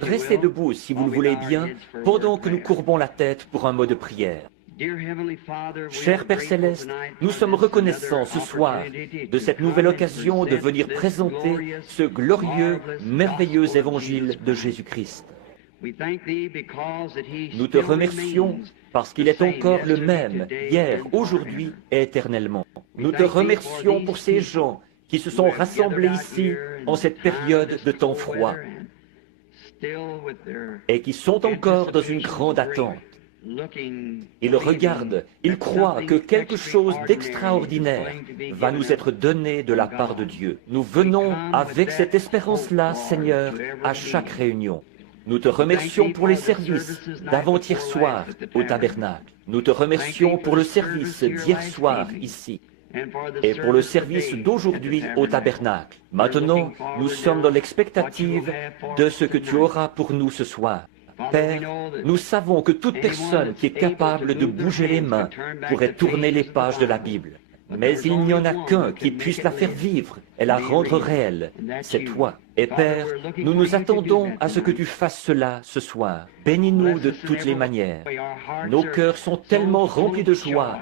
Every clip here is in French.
Restez debout si vous le voulez bien, pendant que nous courbons la tête pour un mot de prière. Cher Père Céleste, nous sommes reconnaissants ce soir de cette nouvelle occasion de venir présenter ce glorieux, merveilleux évangile de Jésus-Christ. Nous te remercions parce qu'il est encore le même, hier, aujourd'hui et éternellement. Nous te remercions pour ces gens qui se sont rassemblés ici en cette période de temps froid et qui sont encore dans une grande attente. Ils regardent, ils croient que quelque chose d'extraordinaire va nous être donné de la part de Dieu. Nous venons avec cette espérance-là, Seigneur, à chaque réunion. Nous te remercions pour les services d'avant-hier soir au tabernacle. Nous te remercions pour le service d'hier soir ici et pour le service d'aujourd'hui au tabernacle. Maintenant, nous sommes dans l'expectative de ce que tu auras pour nous ce soir. Père, nous savons que toute personne qui est capable de bouger les mains pourrait tourner les pages de la Bible. Mais il n'y en a qu'un qui puisse la faire vivre et la rendre réelle, c'est toi. Et Père, nous nous attendons à ce que tu fasses cela ce soir. Bénis-nous de toutes les manières. Nos cœurs sont tellement remplis de joie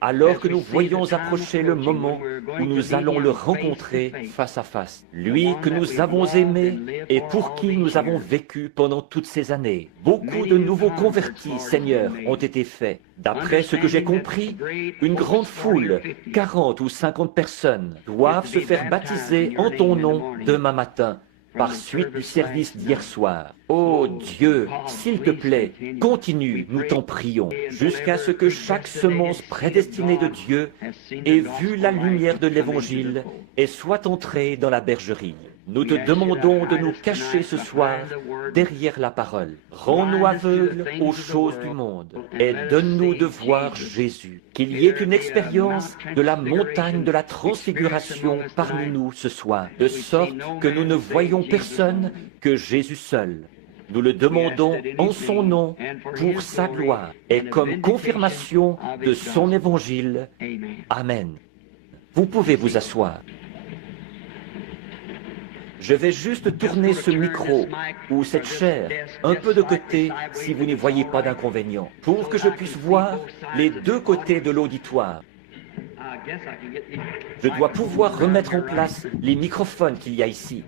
alors que nous voyons approcher le moment où nous allons le rencontrer face à face. Lui que nous avons aimé et pour qui nous avons vécu pendant toutes ces années. Beaucoup de nouveaux convertis, Seigneur, ont été faits. D'après ce que j'ai compris, une grande foule, 40 ou 50 personnes, doivent se faire baptiser en ton nom demain matin, par suite du service d'hier soir. Ô Dieu, s'il te plaît, continue, nous t'en prions, jusqu'à ce que chaque semence prédestinée de Dieu ait vu la lumière de l'Évangile et soit entrée dans la bergerie. Nous te demandons de nous cacher ce soir derrière la parole. Rends-nous aveugles aux choses du monde et donne-nous de voir Jésus. Qu'il y ait une expérience de la montagne de la transfiguration parmi nous ce soir, de sorte que nous ne voyons personne que Jésus seul. Nous le demandons en son nom, pour sa gloire et comme confirmation de son évangile. Amen. Vous pouvez vous asseoir. Je vais juste tourner ce micro ou cette chaire un peu de côté si vous n'y voyez pas d'inconvénient, pour que je puisse voir les deux côtés de l'auditoire. Je dois pouvoir remettre en place les microphones qu'il y a ici.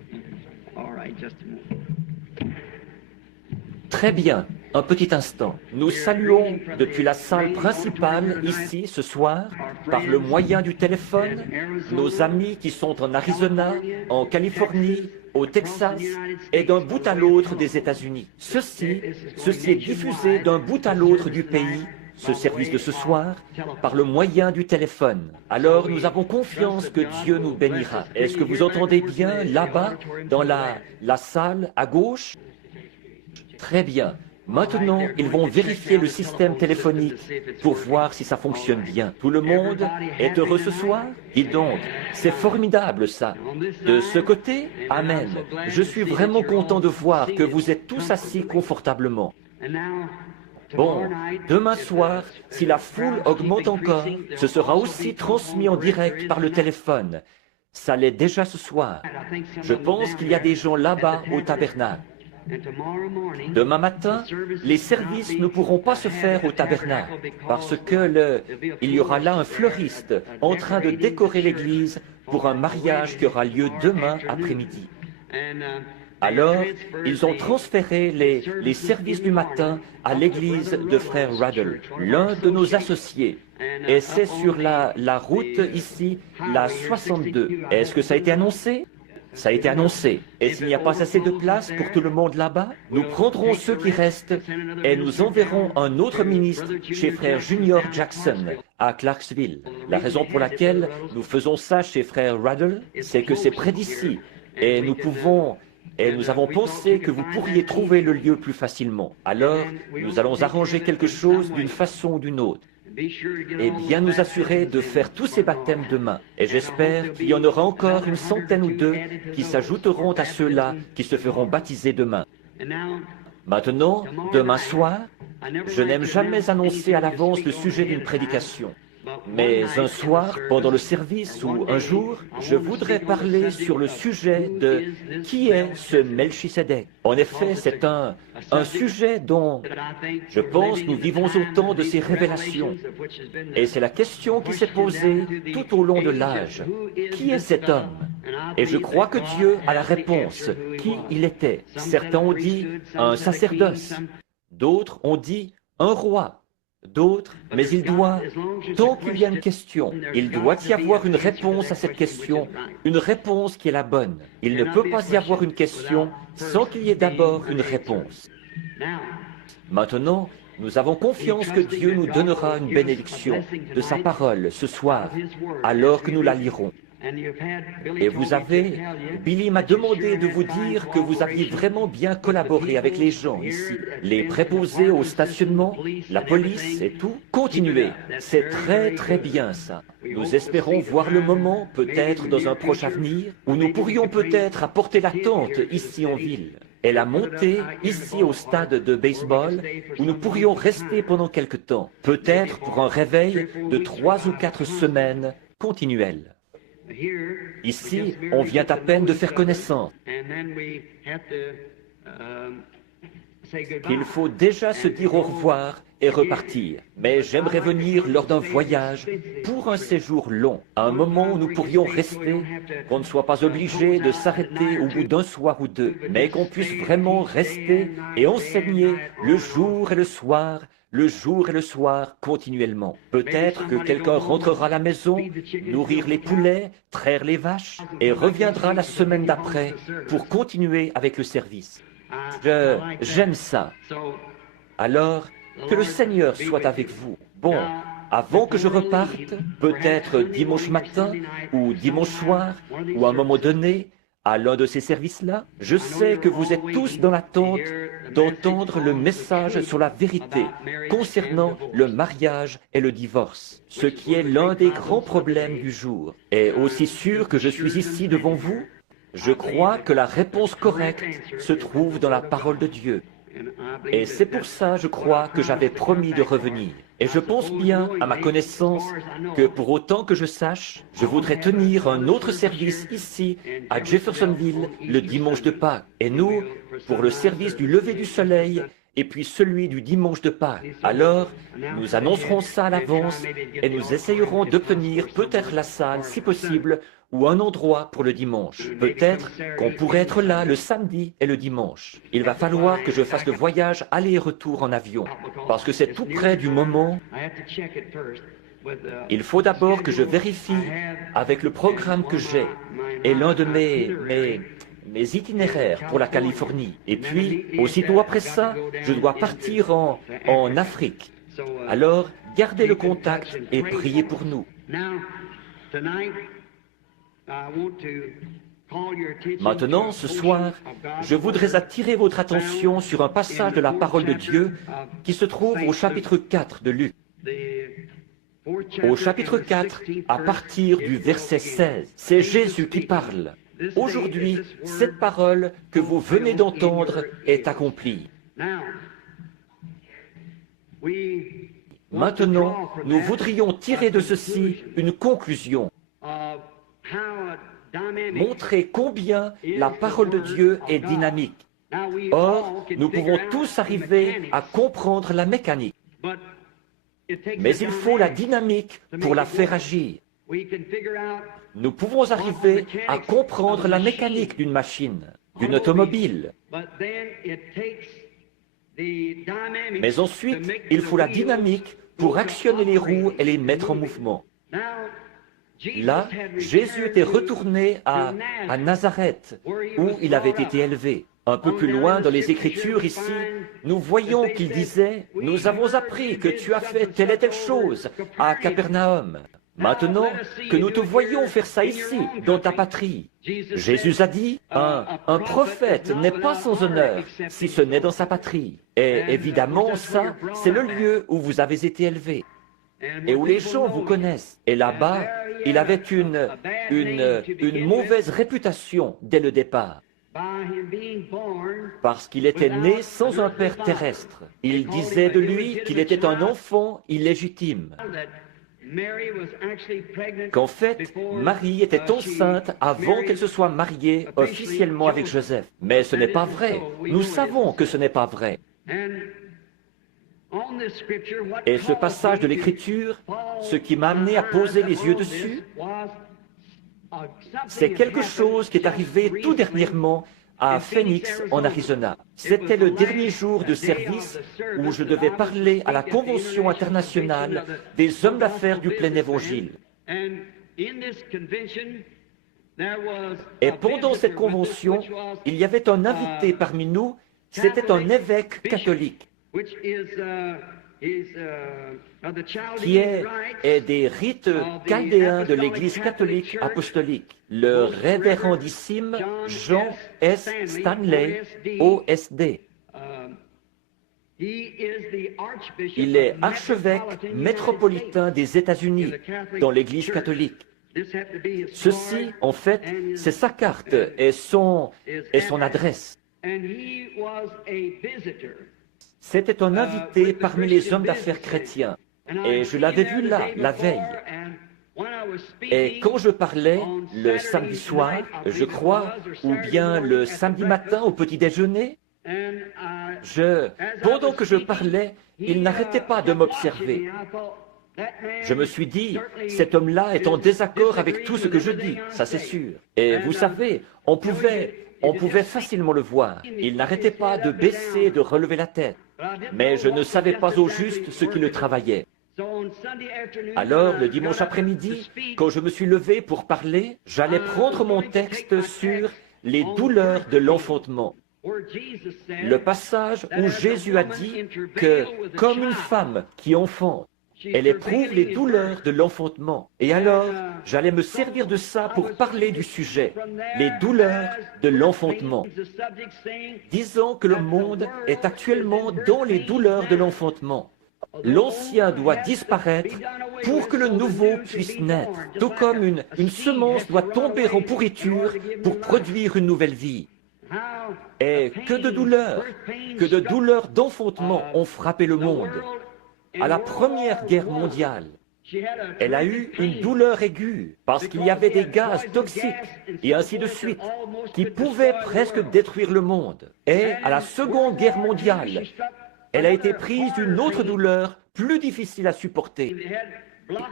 Très bien, un petit instant. Nous saluons depuis la salle principale ici ce soir, par le moyen du téléphone, nos amis qui sont en Arizona, en Californie, au Texas et d'un bout à l'autre des États-Unis. Ceci est diffusé d'un bout à l'autre du pays, ce service de ce soir, par le moyen du téléphone. Alors nous avons confiance que Dieu nous bénira. Est-ce que vous entendez bien là-bas, dans la salle à gauche? Très bien. Maintenant, ils vont vérifier le système téléphonique pour voir si ça fonctionne bien. Tout le monde est heureux ce soir? Dis donc, c'est formidable ça. De ce côté, Amen. Je suis vraiment content de voir que vous êtes tous assis confortablement. Bon, demain soir, si la foule augmente encore, ce sera aussi transmis en direct par le téléphone. Ça l'est déjà ce soir. Je pense qu'il y a des gens là-bas au tabernacle. Demain matin, les services ne pourront pas se faire au tabernacle parce que il y aura là un fleuriste en train de décorer l'église pour un mariage qui aura lieu demain après-midi. Alors, ils ont transféré les services du matin à l'église de frère Ruddle, l'un de nos associés. Et c'est sur la route ici, la 62. Est-ce que ça a été annoncé? Ça a été annoncé. Et s'il n'y a pas assez de place pour tout le monde là-bas, nous prendrons ceux qui restent et nous enverrons un autre ministre chez frère Junior Jackson à Clarksville. La raison pour laquelle nous faisons ça chez frère Ruddle, c'est que c'est près d'ici et nous avons pensé que vous pourriez trouver le lieu plus facilement. Alors, nous allons arranger quelque chose d'une façon ou d'une autre. Et bien nous assurer de faire tous ces baptêmes demain. Et j'espère qu'il y en aura encore une centaine ou deux qui s'ajouteront à ceux-là qui se feront baptiser demain. Maintenant, demain soir, je n'aime jamais annoncer à l'avance le sujet d'une prédication. Mais un soir, pendant le service ou un jour, je voudrais parler sur le sujet de qui est ce Melchisédek. En effet, c'est un sujet dont je pense nous vivons au temps de ces révélations. Et c'est la question qui s'est posée tout au long de l'âge. Qui est cet homme? Et je crois que Dieu a la réponse. Qui il était? Certains ont dit un sacerdoce. D'autres ont dit un roi. D'autres, mais il doit, tant qu'il y a une question, il doit y avoir une réponse à cette question, une réponse qui est la bonne. Il ne peut pas y avoir une question sans qu'il y ait d'abord une réponse. Maintenant, nous avons confiance que Dieu nous donnera une bénédiction de sa parole ce soir, alors que nous la lirons. Et Billy m'a demandé de vous dire que vous aviez vraiment bien collaboré avec les gens ici, les préposés au stationnement, la police et tout. Continuez, c'est très très bien ça. Nous espérons voir le moment, peut-être dans un proche avenir, où nous pourrions peut-être apporter la tente ici en ville et la monter ici au stade de baseball, où nous pourrions rester pendant quelque temps, peut-être pour un réveil de 3 ou 4 semaines continuelles. Ici, on vient à peine de faire connaissance. Il faut déjà se dire au revoir et repartir. Mais j'aimerais venir lors d'un voyage pour un séjour long, à un moment où nous pourrions rester, qu'on ne soit pas obligé de s'arrêter au bout d'un soir ou deux, mais qu'on puisse vraiment rester et enseigner le jour et le soir, continuellement. Peut-être que quelqu'un rentrera à la maison, nourrir les poulets, traire les vaches, et reviendra la semaine d'après pour continuer avec le service. J'aime ça. Alors, que le Seigneur soit avec vous. Bon, avant que je reparte, peut-être dimanche matin ou dimanche soir, ou à un moment donné, à l'un de ces services-là, je sais que vous êtes tous dans l'attente d'entendre le message sur la vérité concernant le mariage et le divorce, ce qui est l'un des grands problèmes du jour. Et aussi sûr que je suis ici devant vous, je crois que la réponse correcte se trouve dans la parole de Dieu. Et c'est pour ça, je crois, que j'avais promis de revenir. Et je pense bien, à ma connaissance, que pour autant que je sache, je voudrais tenir un autre service ici, à Jeffersonville, le dimanche de Pâques. Et nous, pour le service du lever du soleil, et puis celui du dimanche de Pâques. Alors, nous annoncerons ça à l'avance, et nous essayerons d'obtenir peut-être la salle, si possible, ou un endroit pour le dimanche. Peut-être qu'on pourrait être là le samedi et le dimanche. Il va falloir que je fasse le voyage aller et retour en avion, parce que c'est tout près du moment. Il faut d'abord que je vérifie avec le programme que j'ai et l'un de mes itinéraires pour la Californie. Et puis, aussitôt après ça, je dois partir en Afrique. Alors, gardez le contact et priez pour nous. Maintenant, ce soir, je voudrais attirer votre attention sur un passage de la parole de Dieu qui se trouve au chapitre 4 de Luc. Au chapitre 4, à partir du verset 16, c'est Jésus qui parle. Aujourd'hui, cette parole que vous venez d'entendre est accomplie. Maintenant, nous voudrions tirer de ceci une conclusion. Montrer combien la parole de Dieu est dynamique. Or, nous pouvons tous arriver à comprendre la mécanique. Mais il faut la dynamique pour la faire agir. Nous pouvons arriver à comprendre la mécanique d'une machine, d'une automobile. Mais ensuite, il faut la dynamique pour actionner les roues et les mettre en mouvement. Là, Jésus était retourné à Nazareth, où il avait été élevé. Un peu plus loin dans les Écritures, ici, nous voyons qu'il disait « Nous avons appris que tu as fait telle et telle chose à Capernaum. Maintenant que nous te voyons faire ça ici, dans ta patrie. » Jésus a dit « Un prophète n'est pas sans honneur, si ce n'est dans sa patrie. » Et évidemment, ça, c'est le lieu où vous avez été élevé et où les gens vous connaissent. Et là-bas, il avait une mauvaise réputation dès le départ, parce qu'il était né sans un père terrestre. Il disait de lui qu'il était un enfant illégitime. qu'en fait, Marie était enceinte avant qu'elle se soit mariée officiellement avec Joseph. Mais ce n'est pas vrai. Nous savons que ce n'est pas vrai. Et ce passage de l'Écriture, ce qui m'a amené à poser les yeux dessus, c'est quelque chose qui est arrivé tout dernièrement à Phoenix, en Arizona. C'était le dernier jour de service où je devais parler à la Convention internationale des hommes d'affaires du plein évangile. Et pendant cette convention, il y avait un invité parmi nous, c'était un évêque catholique qui est des rites chaldéens de l'Église catholique apostolique, le révérendissime Jean S. Stanley, OSD. Il est archevêque métropolitain des États-Unis dans l'Église catholique. Ceci, en fait, c'est sa carte et son adresse. C'était un invité parmi les hommes d'affaires chrétiens. Et je l'avais vu là, la veille. Et quand je parlais le samedi soir, je crois, ou bien le samedi matin au petit déjeuner, pendant que je parlais, il n'arrêtait pas de m'observer. Je me suis dit, cet homme-là est en désaccord avec tout ce que je dis, ça c'est sûr. Et vous savez, on pouvait facilement le voir. Il n'arrêtait pas de baisser et de relever la tête. Mais je ne savais pas au juste ce qui le travaillait. Alors, le dimanche après-midi, quand je me suis levé pour parler, j'allais prendre mon texte sur les douleurs de l'enfantement. Le passage où Jésus a dit que, comme une femme qui enfante, elle éprouve les douleurs de l'enfantement. Et alors, j'allais me servir de ça pour parler du sujet, les douleurs de l'enfantement, disant que le monde est actuellement dans les douleurs de l'enfantement. L'ancien doit disparaître pour que le nouveau puisse naître, tout comme une semence doit tomber en pourriture pour produire une nouvelle vie. Et que de douleurs d'enfantement ont frappé le monde. À la Première Guerre mondiale, elle a eu une douleur aiguë parce qu'il y avait des gaz toxiques et ainsi de suite qui pouvaient presque détruire le monde. Et à la Seconde Guerre mondiale, elle a été prise d'une autre douleur plus difficile à supporter.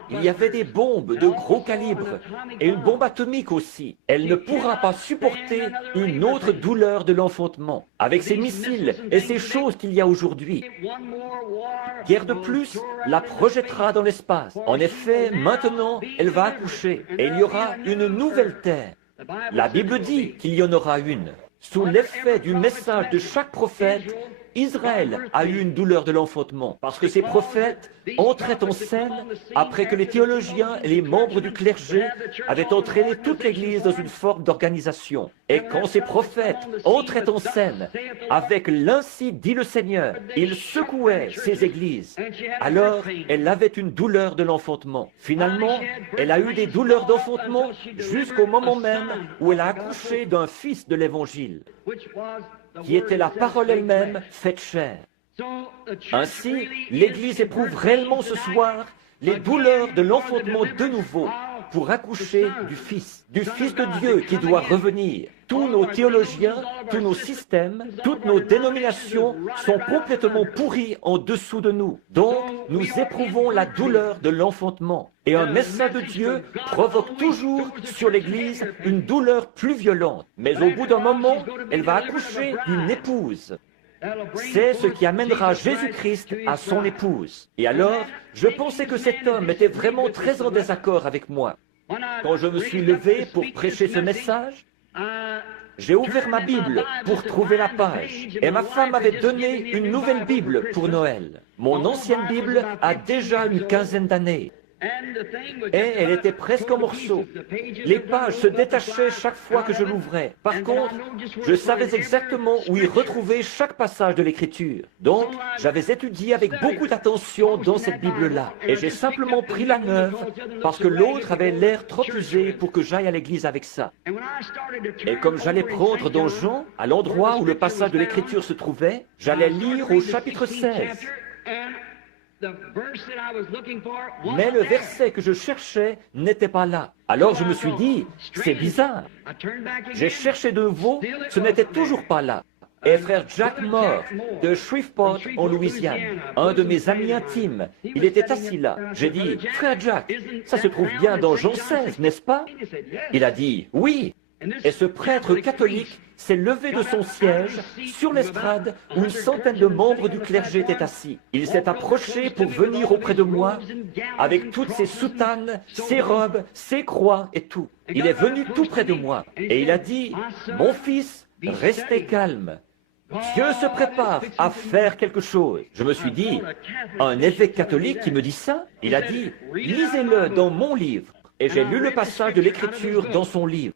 Il y avait des bombes de gros calibre et une bombe atomique aussi. Elle ne pourra pas supporter une autre douleur de l'enfantement avec ces missiles et ces choses qu'il y a aujourd'hui. Guerre de plus la projettera dans l'espace. En effet, maintenant, elle va accoucher et il y aura une nouvelle terre. La Bible dit qu'il y en aura une. Sous l'effet du message de chaque prophète, Israël a eu une douleur de l'enfantement parce que ces prophètes entraient en scène après que les théologiens et les membres du clergé avaient entraîné toute l'Église dans une forme d'organisation. Et quand ces prophètes entraient en scène avec l'Ainsi dit le Seigneur, ils secouaient ces églises. Alors, elle avait une douleur de l'enfantement. Finalement, elle a eu des douleurs d'enfantement jusqu'au moment même où elle a accouché d'un fils de l'Évangile, qui était la parole elle-même faite chair. Ainsi, l'Église éprouve réellement ce soir les douleurs de l'enfantement de nouveau pour accoucher du Fils de Dieu qui doit revenir. Tous nos théologiens, tous nos systèmes, toutes nos dénominations sont complètement pourris en dessous de nous. Donc, nous éprouvons la douleur de l'enfantement. Et un message de Dieu provoque toujours sur l'Église une douleur plus violente. Mais au bout d'un moment, elle va accoucher d'une épouse. C'est ce qui amènera Jésus-Christ à son épouse. Et alors, je pensais que cet homme était vraiment très en désaccord avec moi. Quand je me suis levé pour prêcher ce message, j'ai ouvert ma Bible pour trouver la page. Et ma femme m'avait donné une nouvelle Bible pour Noël. Mon ancienne Bible a déjà une quinzaine d'années. Et elle était presque en morceaux. Les pages se détachaient chaque fois que je l'ouvrais. Par contre, je savais exactement où y retrouver chaque passage de l'Écriture. Donc, j'avais étudié avec beaucoup d'attention dans cette Bible-là. Et j'ai simplement pris la neuve parce que l'autre avait l'air trop usé pour que j'aille à l'église avec ça. Et comme j'allais prendre dans Jean, à l'endroit où le passage de l'Écriture se trouvait, j'allais lire au chapitre 16. Mais le verset que je cherchais n'était pas là. Alors je me suis dit, c'est bizarre. J'ai cherché de nouveau, ce n'était toujours pas là. Et frère Jack Moore, de Shreveport, en Louisiane, un de mes amis intimes, il était assis là. J'ai dit, frère Jack, ça se trouve bien dans Jean 16, n'est-ce pas? Il a dit, oui. Et ce prêtre catholique s'est levé de son siège sur l'estrade où une centaine de membres du clergé étaient assis. Il s'est approché pour venir auprès de moi avec toutes ses soutanes, ses robes, ses croix et tout. Il est venu tout près de moi et il a dit, « Mon fils, restez calme. Dieu se prépare à faire quelque chose. » Je me suis dit, un évêque catholique qui me dit ça? Il a dit, « Lisez-le dans mon livre. » Et j'ai lu le passage de l'Écriture dans son livre.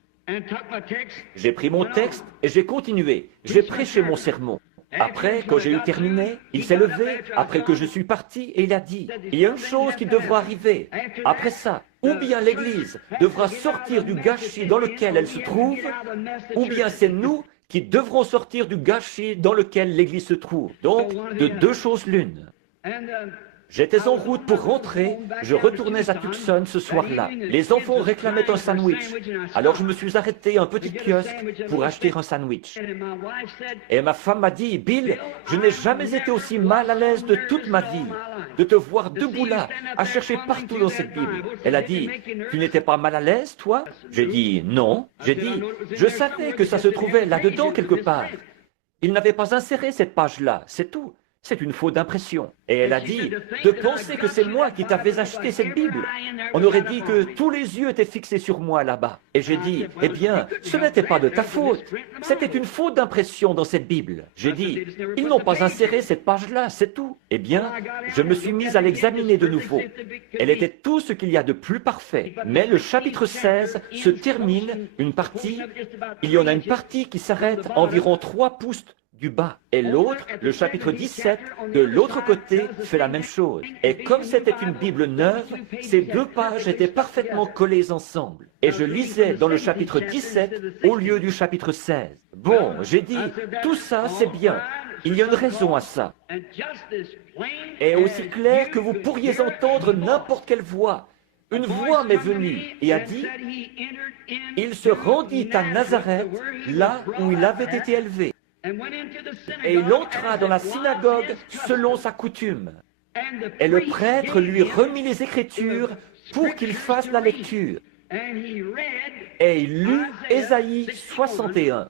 J'ai pris mon texte et j'ai continué. J'ai prêché mon sermon. Après, quand j'ai eu terminé, il s'est levé, après que je suis parti, et il a dit, il y a une chose qui devra arriver. Après ça, ou bien l'Église devra sortir du gâchis dans lequel elle se trouve, ou bien c'est nous qui devrons sortir du gâchis dans lequel l'Église se trouve. Donc, de deux choses l'une. J'étais en route pour rentrer, je retournais à Tucson ce soir-là. Les enfants réclamaient un sandwich. Alors je me suis arrêté à un petit kiosque pour acheter un sandwich. Et ma femme m'a dit, « Bill, je n'ai jamais été aussi mal à l'aise de toute ma vie, de te voir debout là, à chercher partout dans cette Bible. » Elle a dit, « Tu n'étais pas mal à l'aise, toi ?» J'ai dit, « Non. » J'ai dit, « Je savais que ça se trouvait là-dedans quelque part. Il n'avait pas inséré cette page-là, c'est tout. C'est une faute d'impression. » Et elle a dit, de penser que c'est moi qui t'avais acheté cette Bible. On aurait dit que tous les yeux étaient fixés sur moi là-bas. Et j'ai dit, eh bien, ce n'était pas de ta faute. C'était une faute d'impression dans cette Bible. J'ai dit, ils n'ont pas inséré cette page-là, c'est tout. Eh bien, je me suis mise à l'examiner de nouveau. Elle était tout ce qu'il y a de plus parfait. Mais le chapitre 16 se termine, une partie, il y en a une partie qui s'arrête environ 3 pouces du bas. Et l'autre, le chapitre 17, de l'autre côté, fait la même chose. Et comme c'était une Bible neuve, ces 2 pages étaient parfaitement collées ensemble. Et je lisais dans le chapitre 17 au lieu du chapitre 16. Bon, j'ai dit, tout ça, c'est bien. Il y a une raison à ça. Et aussi clair que vous pourriez entendre n'importe quelle voix. Une voix m'est venue et a dit, « Il se rendit à Nazareth, là où il avait été élevé. Et il entra dans la synagogue selon sa coutume. Et le prêtre lui remit les Écritures pour qu'il fasse la lecture. Et il lut Ésaïe 61.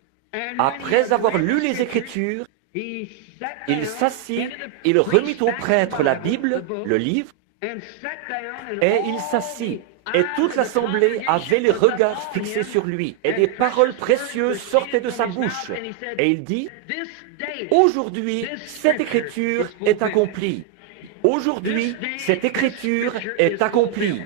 Après avoir lu les Écritures, il s'assit, il remit au prêtre la Bible, le livre, et il s'assit. Et toute l'assemblée avait les regards fixés sur lui, et des paroles précieuses sortaient de sa bouche. Et il dit, « Aujourd'hui, cette écriture est accomplie. Aujourd'hui, cette écriture est accomplie. »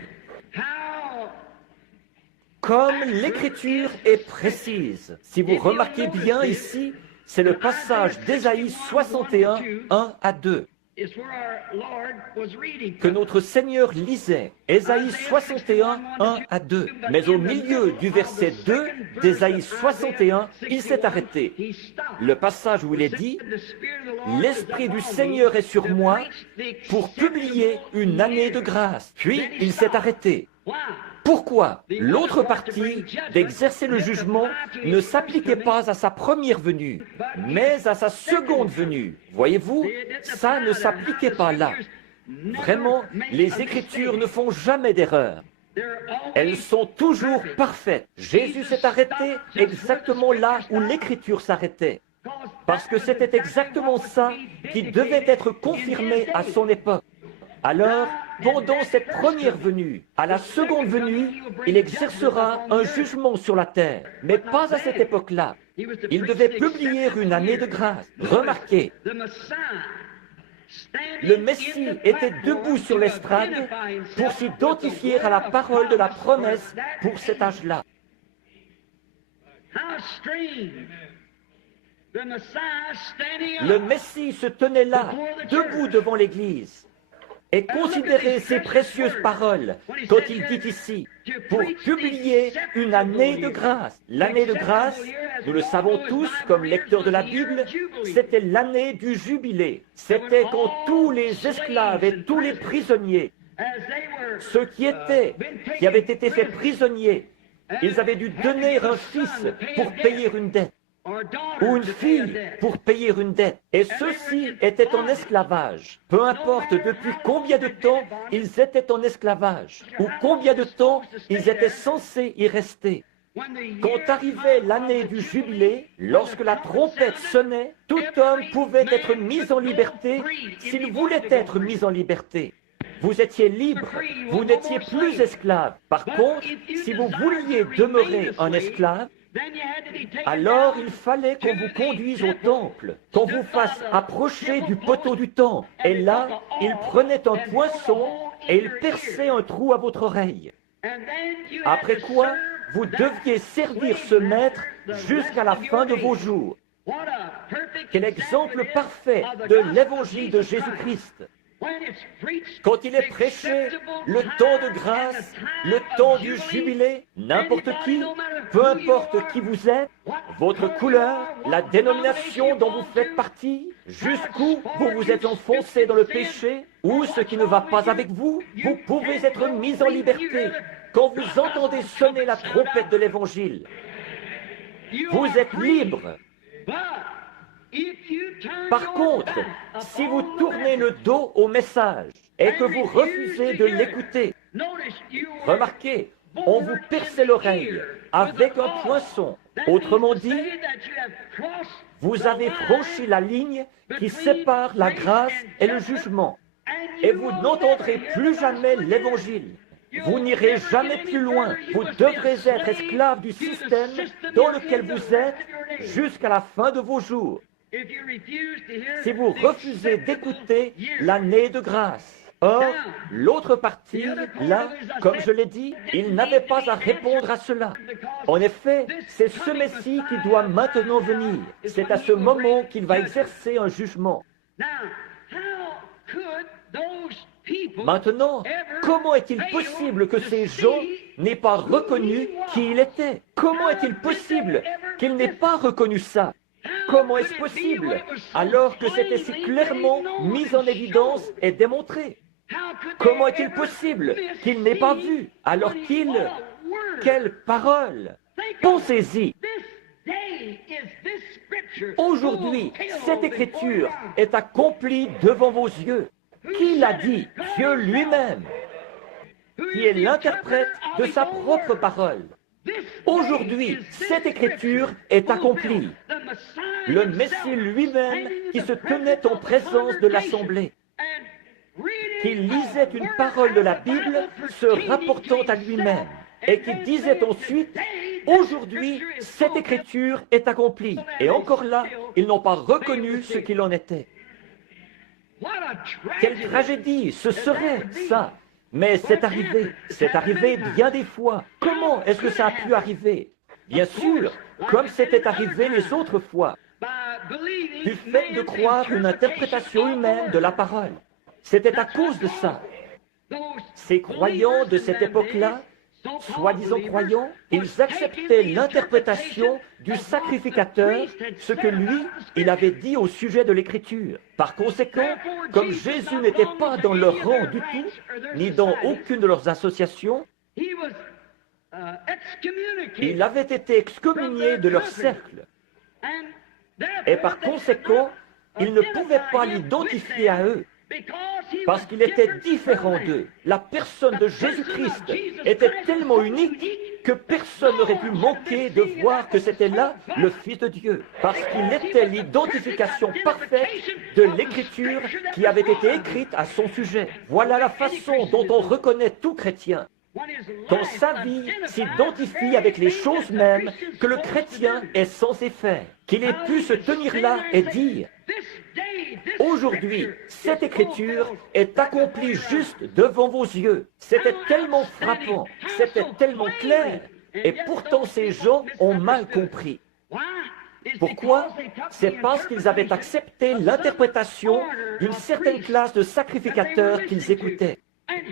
Comme l'écriture est précise. Si vous remarquez bien ici, c'est le passage d'Ésaïe 61, 1 à 2. Que notre Seigneur lisait, Ésaïe 61, 1 à 2. Mais au milieu du verset 2 d'Ésaïe 61, il s'est arrêté. Le passage où il est dit, « L'Esprit du Seigneur est sur moi pour publier une année de grâce. » Puis il s'est arrêté. Pourquoi l'autre partie d'exercer le jugement ne s'appliquait pas à sa première venue, mais à sa seconde venue? Voyez-vous, ça ne s'appliquait pas là. Vraiment, les Écritures ne font jamais d'erreur. Elles sont toujours parfaites. Jésus s'est arrêté exactement là où l'Écriture s'arrêtait. Parce que c'était exactement ça qui devait être confirmé à son époque. Alors, pendant cette première venue, à la seconde venue, il exercera un jugement sur la terre, mais pas à cette époque-là. Il devait publier une année de grâce. Remarquez, le Messie était debout sur l'estrade pour s'identifier à la parole de la promesse pour cet âge-là. Le Messie se tenait là, debout devant l'Église. Et considérez ces précieuses paroles quand il dit ici, pour publier une année de grâce. L'année de grâce, nous le savons tous comme lecteurs de la Bible, c'était l'année du jubilé. C'était quand tous les esclaves et tous les prisonniers, ceux qui avaient été faits prisonniers, ils avaient dû donner un fils pour payer une dette, ou une fille pour payer une dette. Et ceux-ci étaient en esclavage. Peu importe depuis combien de temps ils étaient en esclavage, ou combien de temps ils étaient censés y rester. Quand arrivait l'année du jubilé, lorsque la trompette sonnait, tout homme pouvait être mis en liberté s'il voulait être mis en liberté. Vous étiez libre, vous n'étiez plus esclave. Par contre, si vous vouliez demeurer un esclave, alors il fallait qu'on vous conduise au temple, qu'on vous fasse approcher du poteau du temple. Et là, il prenait un poinçon et il perçait un trou à votre oreille. Après quoi, vous deviez servir ce maître jusqu'à la fin de vos jours. Quel exemple parfait de l'évangile de Jésus-Christ. Quand il est prêché, le temps de grâce, le temps du jubilé, n'importe qui, peu importe qui vous êtes, votre couleur, la dénomination dont vous faites partie, jusqu'où vous vous êtes enfoncé dans le péché, ou ce qui ne va pas avec vous, vous pouvez être mis en liberté. Quand vous entendez sonner la trompette de l'Évangile, vous êtes libre. Par contre, si vous tournez le dos au message et que vous refusez de l'écouter, remarquez, on vous perçait l'oreille avec un poinçon. Autrement dit, vous avez franchi la ligne qui sépare la grâce et le jugement. Et vous n'entendrez plus jamais l'Évangile. Vous n'irez jamais plus loin. Vous devrez être esclave du système dans lequel vous êtes jusqu'à la fin de vos jours. Si vous refusez d'écouter l'année de grâce. Or, l'autre partie, là, comme je l'ai dit, il n'avait pas à répondre à cela. En effet, c'est ce Messie qui doit maintenant venir. C'est à ce moment qu'il va exercer un jugement. Maintenant, comment est-il possible que ces gens n'aient pas reconnu qui il était? Comment est-il possible qu'ils n'aient pas reconnu ça? Comment est-ce possible alors que c'était si clairement mis en évidence et démontré? Comment est-il possible qu'ils n'aient pas vu alors qu'il... Quelle parole! Pensez-y! Aujourd'hui, cette écriture est accomplie devant vos yeux. Qui l'a dit? Dieu lui-même, qui est l'interprète de sa propre parole. Aujourd'hui, cette écriture est accomplie. Le Messie lui-même qui se tenait en présence de l'assemblée, qui lisait une parole de la Bible se rapportant à lui-même et qui disait ensuite, aujourd'hui, cette écriture est accomplie. Et encore là, ils n'ont pas reconnu ce qu'il en était. Quelle tragédie ce serait, ça! Mais c'est arrivé bien des fois. Comment est-ce que ça a pu arriver? Bien sûr, comme c'était arrivé les autres fois, du fait de croire une interprétation humaine de la parole. C'était à cause de ça. Ces croyants de cette époque-là, soi-disant croyants, ils acceptaient l'interprétation du sacrificateur, ce que lui, il avait dit au sujet de l'Écriture. Par conséquent, comme Jésus n'était pas dans leur rang du tout, ni dans aucune de leurs associations, il avait été excommunié de leur cercle. Et par conséquent, ils ne pouvaient pas l'identifier à eux, parce qu'il était différent d'eux. La personne de Jésus-Christ était tellement unique que personne n'aurait pu manquer de voir que c'était là le Fils de Dieu, parce qu'il était l'identification parfaite de l'Écriture qui avait été écrite à son sujet. Voilà la façon dont on reconnaît tout chrétien. Quand sa vie s'identifie avec les choses mêmes que le chrétien est censé faire, qu'il ait pu se tenir là et dire, aujourd'hui, cette écriture est accomplie juste devant vos yeux. C'était tellement frappant, c'était tellement clair, et pourtant ces gens ont mal compris. Pourquoi? C'est parce qu'ils avaient accepté l'interprétation d'une certaine classe de sacrificateurs qu'ils écoutaient.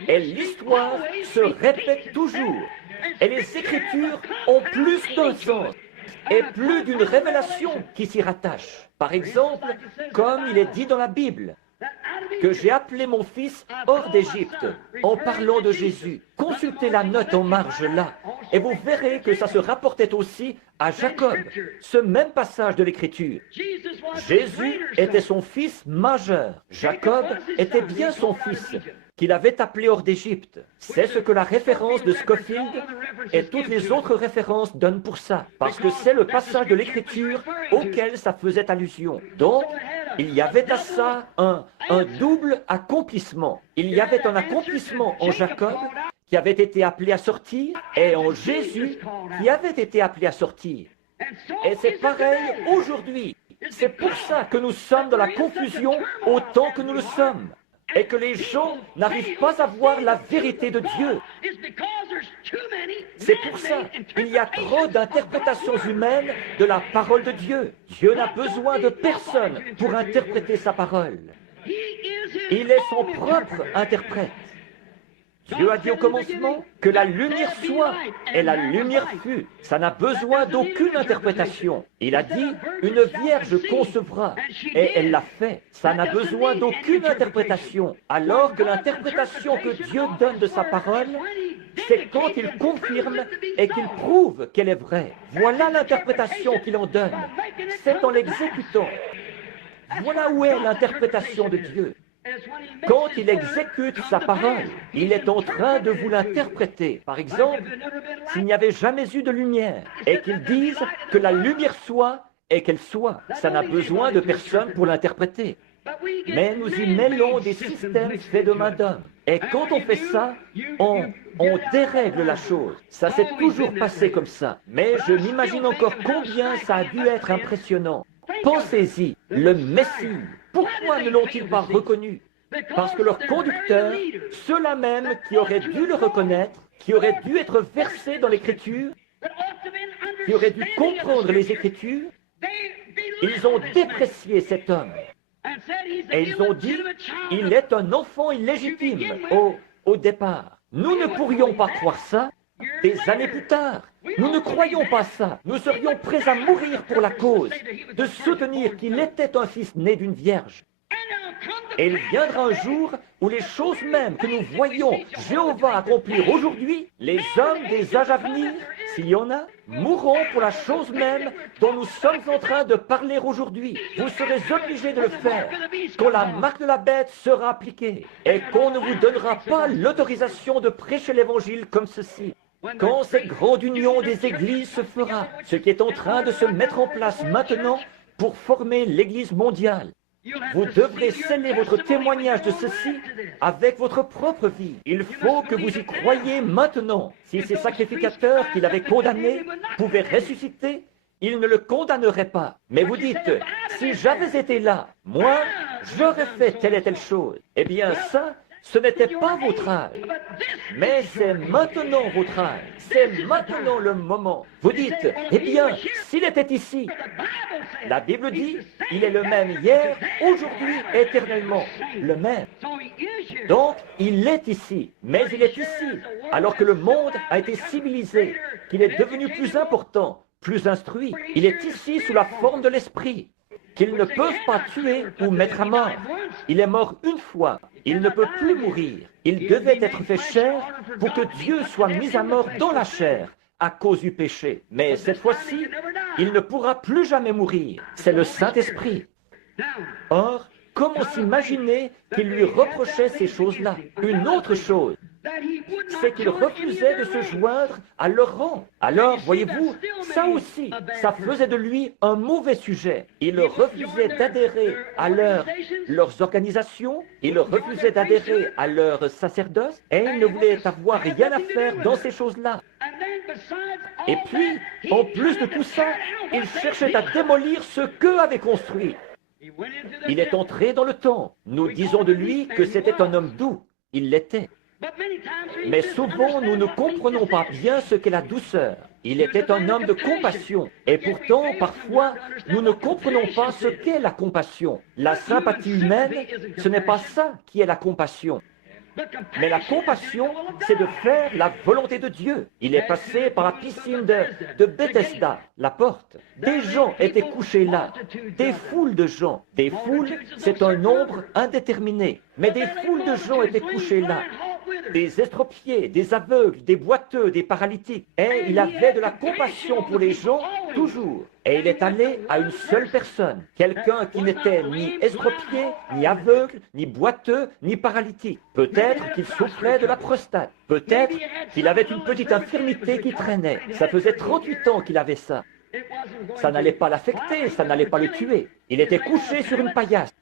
Et l'histoire se répète toujours. Et les Écritures ont plus d'un sens et plus d'une révélation qui s'y rattache. Par exemple, comme il est dit dans la Bible, que j'ai appelé mon fils hors d'Égypte, en parlant de Jésus. Consultez la note en marge là, et vous verrez que ça se rapportait aussi à Jacob, ce même passage de l'Écriture. Jésus était son fils majeur. Jacob était bien son fils, qu'il avait appelé hors d'Égypte. C'est ce que la référence de Scofield et toutes les autres références donnent pour ça, parce que c'est le passage de l'Écriture auquel ça faisait allusion. Donc, il y avait à ça un double accomplissement. Il y avait un accomplissement en Jacob qui avait été appelé à sortir et en Jésus qui avait été appelé à sortir. Et c'est pareil aujourd'hui. C'est pour ça que nous sommes dans la confusion autant que nous le sommes. Et que les gens n'arrivent pas à voir la vérité de Dieu. C'est pour ça qu'il y a trop d'interprétations humaines de la parole de Dieu. Dieu n'a besoin de personne pour interpréter sa parole. Il est son propre interprète. Dieu a dit au commencement que la lumière soit, et la lumière fut. Ça n'a besoin d'aucune interprétation. Il a dit, une vierge concevra, et elle l'a fait. Ça n'a besoin d'aucune interprétation. Alors que l'interprétation que Dieu donne de sa parole, c'est quand il confirme et qu'il prouve qu'elle est vraie. Voilà l'interprétation qu'il en donne. C'est en l'exécutant. Voilà où est l'interprétation de Dieu. Quand il exécute sa parole, il est en train de vous l'interpréter. Par exemple, s'il n'y avait jamais eu de lumière et qu'il dise que la lumière soit et qu'elle soit, ça n'a besoin de personne pour l'interpréter. Mais nous y mêlons des systèmes faits de main d'homme. Et quand on fait ça, on dérègle la chose. Ça s'est toujours passé comme ça. Mais je m'imagine encore combien ça a dû être impressionnant. Pensez-y, le Messie. Pourquoi ne l'ont-ils pas reconnu? Parce que leurs conducteurs, ceux-là même qui auraient dû le reconnaître, qui auraient dû être versés dans l'Écriture, qui auraient dû comprendre les Écritures, ils ont déprécié cet homme. Et ils ont dit, il est un enfant illégitime au départ. Nous ne pourrions pas croire ça des années plus tard. Nous ne croyons pas ça. Nous serions prêts à mourir pour la cause, de soutenir qu'il était un fils né d'une vierge. Et il viendra un jour où les choses mêmes que nous voyons Jéhovah accomplir aujourd'hui, les hommes des âges à venir, s'il y en a, mourront pour la chose même dont nous sommes en train de parler aujourd'hui. Vous serez obligés de le faire quand la marque de la bête sera appliquée et qu'on ne vous donnera pas l'autorisation de prêcher l'évangile comme ceci. Quand cette grande union des églises se fera, ce qui est en train de se mettre en place maintenant pour former l'église mondiale, vous devrez sceller votre témoignage de ceci avec votre propre vie. Il faut que vous y croyiez maintenant. Si ces sacrificateurs qu'il avait condamnés pouvaient ressusciter, ils ne le condamneraient pas. Mais vous dites, si j'avais été là, moi, j'aurais fait telle et telle chose. Eh bien ça, ce n'était pas votre âge, mais c'est maintenant votre âge, c'est maintenant le moment. Vous dites, eh bien, s'il était ici, la Bible dit, il est le même hier, aujourd'hui, éternellement, le même. Donc, il est ici, mais il est ici, alors que le monde a été civilisé, qu'il est devenu plus important, plus instruit. Il est ici sous la forme de l'esprit, qu'ils ne peuvent pas tuer ou mettre à mort. Il est mort une fois. Il ne peut plus mourir. Il devait être fait chair pour que Dieu soit mis à mort dans la chair à cause du péché. Mais cette fois-ci, il ne pourra plus jamais mourir. C'est le Saint-Esprit. Or, comment s'imaginer qu'il lui reprochait ces choses-là? Une autre chose, c'est qu'il refusait de se joindre à leur rang. Alors, voyez-vous, ça aussi, ça faisait de lui un mauvais sujet. Il refusait d'adhérer à leurs organisations, il refusait d'adhérer à leur sacerdoce, et il ne voulait avoir rien à faire dans ces choses-là. Et puis, en plus de tout ça, il cherchait à démolir ce qu'eux avaient construit. Il est entré dans le temps. Nous disons de lui que c'était un homme doux. Il l'était. Mais souvent, nous ne comprenons pas bien ce qu'est la douceur. Il était un homme de compassion. Et pourtant, parfois, nous ne comprenons pas ce qu'est la compassion. La sympathie humaine, ce n'est pas ça qui est la compassion. Mais la compassion, c'est de faire la volonté de Dieu. Il est passé par la piscine de Bethesda, la porte. Des gens étaient couchés là, des foules de gens. Des foules, c'est un nombre indéterminé. Mais des foules de gens étaient couchés là. Des estropiés, des aveugles, des boiteux, des paralytiques. Et il avait de la compassion pour les gens, toujours. Et il est allé à une seule personne, quelqu'un qui n'était ni estropié, ni aveugle, ni boiteux, ni paralytique. Peut-être qu'il souffrait de la prostate. Peut-être qu'il avait une petite infirmité qui traînait. Ça faisait 38 ans qu'il avait ça. Ça n'allait pas l'affecter, ça n'allait pas le tuer. Il était couché sur une paillasse.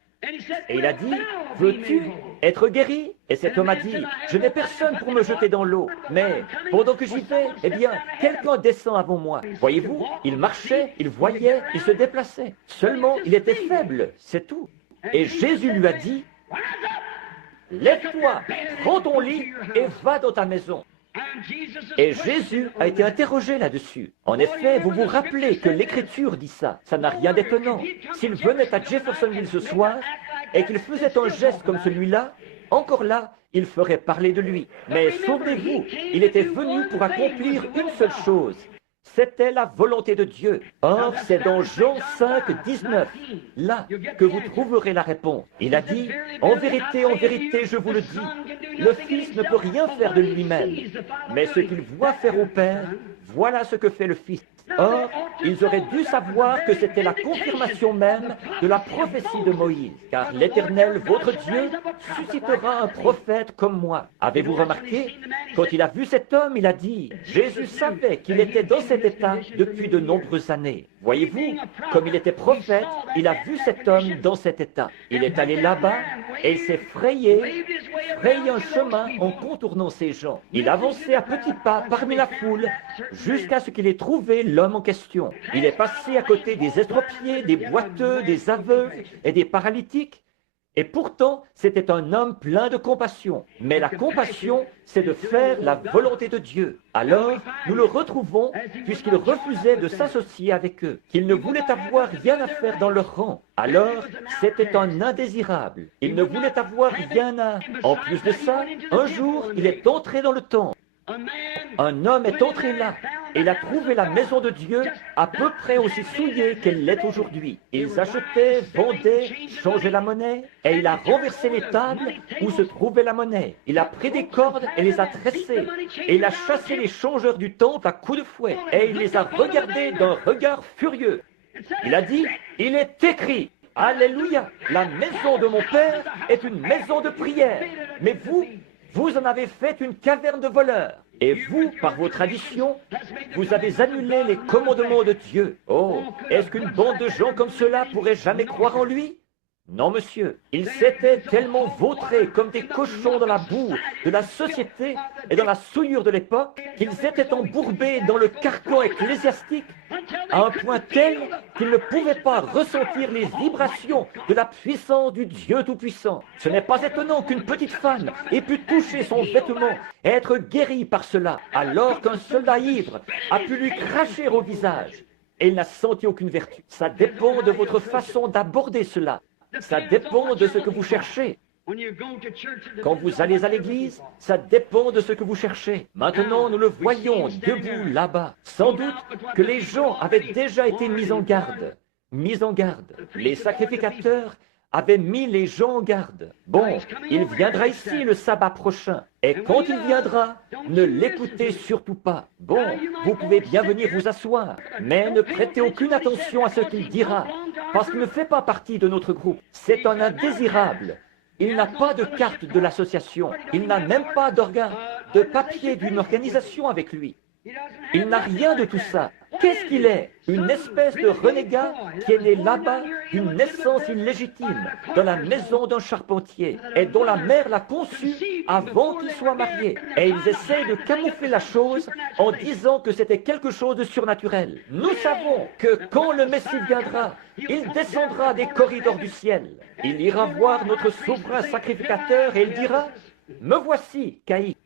Et il a dit, veux-tu être guéri? Et cet homme a dit, je n'ai personne pour me jeter dans l'eau. Mais pendant que j'y vais, eh bien, quelqu'un descend avant moi. Voyez-vous, il marchait, il voyait, il se déplaçait. Seulement, il était faible, c'est tout. Et Jésus lui a dit, lève-toi, prends ton lit et va dans ta maison. Et Jésus a été interrogé là-dessus. En effet, vous vous rappelez que l'Écriture dit ça. Ça n'a rien d'étonnant. S'il venait à Jeffersonville ce soir et qu'il faisait un geste comme celui-là, encore là, il ferait parler de lui. Mais souvenez-vous, il était venu pour accomplir une seule chose. C'était la volonté de Dieu. Or, c'est dans Jean 5, 19, là, que vous trouverez la réponse. Il a dit, en vérité, je vous le dis, le Fils ne peut rien faire de lui-même, mais ce qu'il voit faire au Père, voilà ce que fait le Fils. Or, ils auraient dû savoir que c'était la confirmation même de la prophétie de Moïse, car l'Éternel, votre Dieu, suscitera un prophète comme moi. Avez-vous remarqué? Quand il a vu cet homme, il a dit, Jésus savait qu'il était dans cet état depuis de nombreuses années. Voyez-vous, comme il était prophète, il a vu cet homme dans cet état. Il est allé là-bas et il s'est frayé un chemin en contournant ces gens. Il avançait à petits pas parmi la foule jusqu'à ce qu'il ait trouvé l'homme en question. Il est passé à côté des estropiés, des boiteux, des aveugles et des paralytiques. Et pourtant, c'était un homme plein de compassion. Mais la compassion, c'est de faire la volonté de Dieu. Alors, nous le retrouvons puisqu'il refusait de s'associer avec eux, qu'il ne voulait avoir rien à faire dans leur rang. Alors, c'était un indésirable. Il ne voulait avoir rien à... En plus de ça, un jour, il est entré dans le temple. Un homme est entré là, et il a trouvé la maison de Dieu à peu près aussi souillée qu'elle l'est aujourd'hui. Ils achetaient, vendaient, changeaient la monnaie, et il a renversé les tables où se trouvait la monnaie. Il a pris des cordes et les a tressées, et il a chassé les changeurs du temple à coups de fouet, et il les a regardés d'un regard furieux. Il a dit, il est écrit, Alléluia, la maison de mon Père est une maison de prière, mais vous en avez fait une caverne de voleurs. Et vous, par vos traditions, vous avez annulé les commandements de Dieu. Oh, est-ce qu'une bande de gens comme cela pourrait jamais croire en lui? Non, monsieur. Ils s'étaient tellement vautrés comme des cochons dans la boue de la société et dans la souillure de l'époque qu'ils étaient embourbés dans le carcan ecclésiastique à un point tel qu'ils ne pouvaient pas ressentir les vibrations de la puissance du Dieu Tout-Puissant. Ce n'est pas étonnant qu'une petite femme ait pu toucher son vêtement et être guérie par cela, alors qu'un soldat ivre a pu lui cracher au visage et il n'a senti aucune vertu. Ça dépend de votre façon d'aborder cela. Ça dépend de ce que vous cherchez. Quand vous allez à l'église, ça dépend de ce que vous cherchez. Maintenant, nous le voyons debout là-bas. Sans doute que les gens avaient déjà été mis en garde. Mis en garde. Les sacrificateurs avaient mis les gens en garde. Bon, il viendra ici le sabbat prochain. Et quand il viendra, ne l'écoutez surtout pas. Bon, vous pouvez bien venir vous asseoir, mais ne prêtez aucune attention à ce qu'il dira, parce qu'il ne fait pas partie de notre groupe. C'est un indésirable. Il n'a pas de carte de l'association. Il n'a même pas de papier d'une organisation avec lui. Il n'a rien de tout ça. Qu'est-ce qu'il est? Une espèce de renégat qui est né là-bas d'une naissance illégitime, dans la maison d'un charpentier, et dont la mère l'a conçu avant qu'il soit marié. Et ils essayent de camoufler la chose en disant que c'était quelque chose de surnaturel. Nous savons que quand le Messie viendra, il descendra des corridors du ciel. Il ira voir notre souverain sacrificateur et il dira, « Me voici, Caïphe. »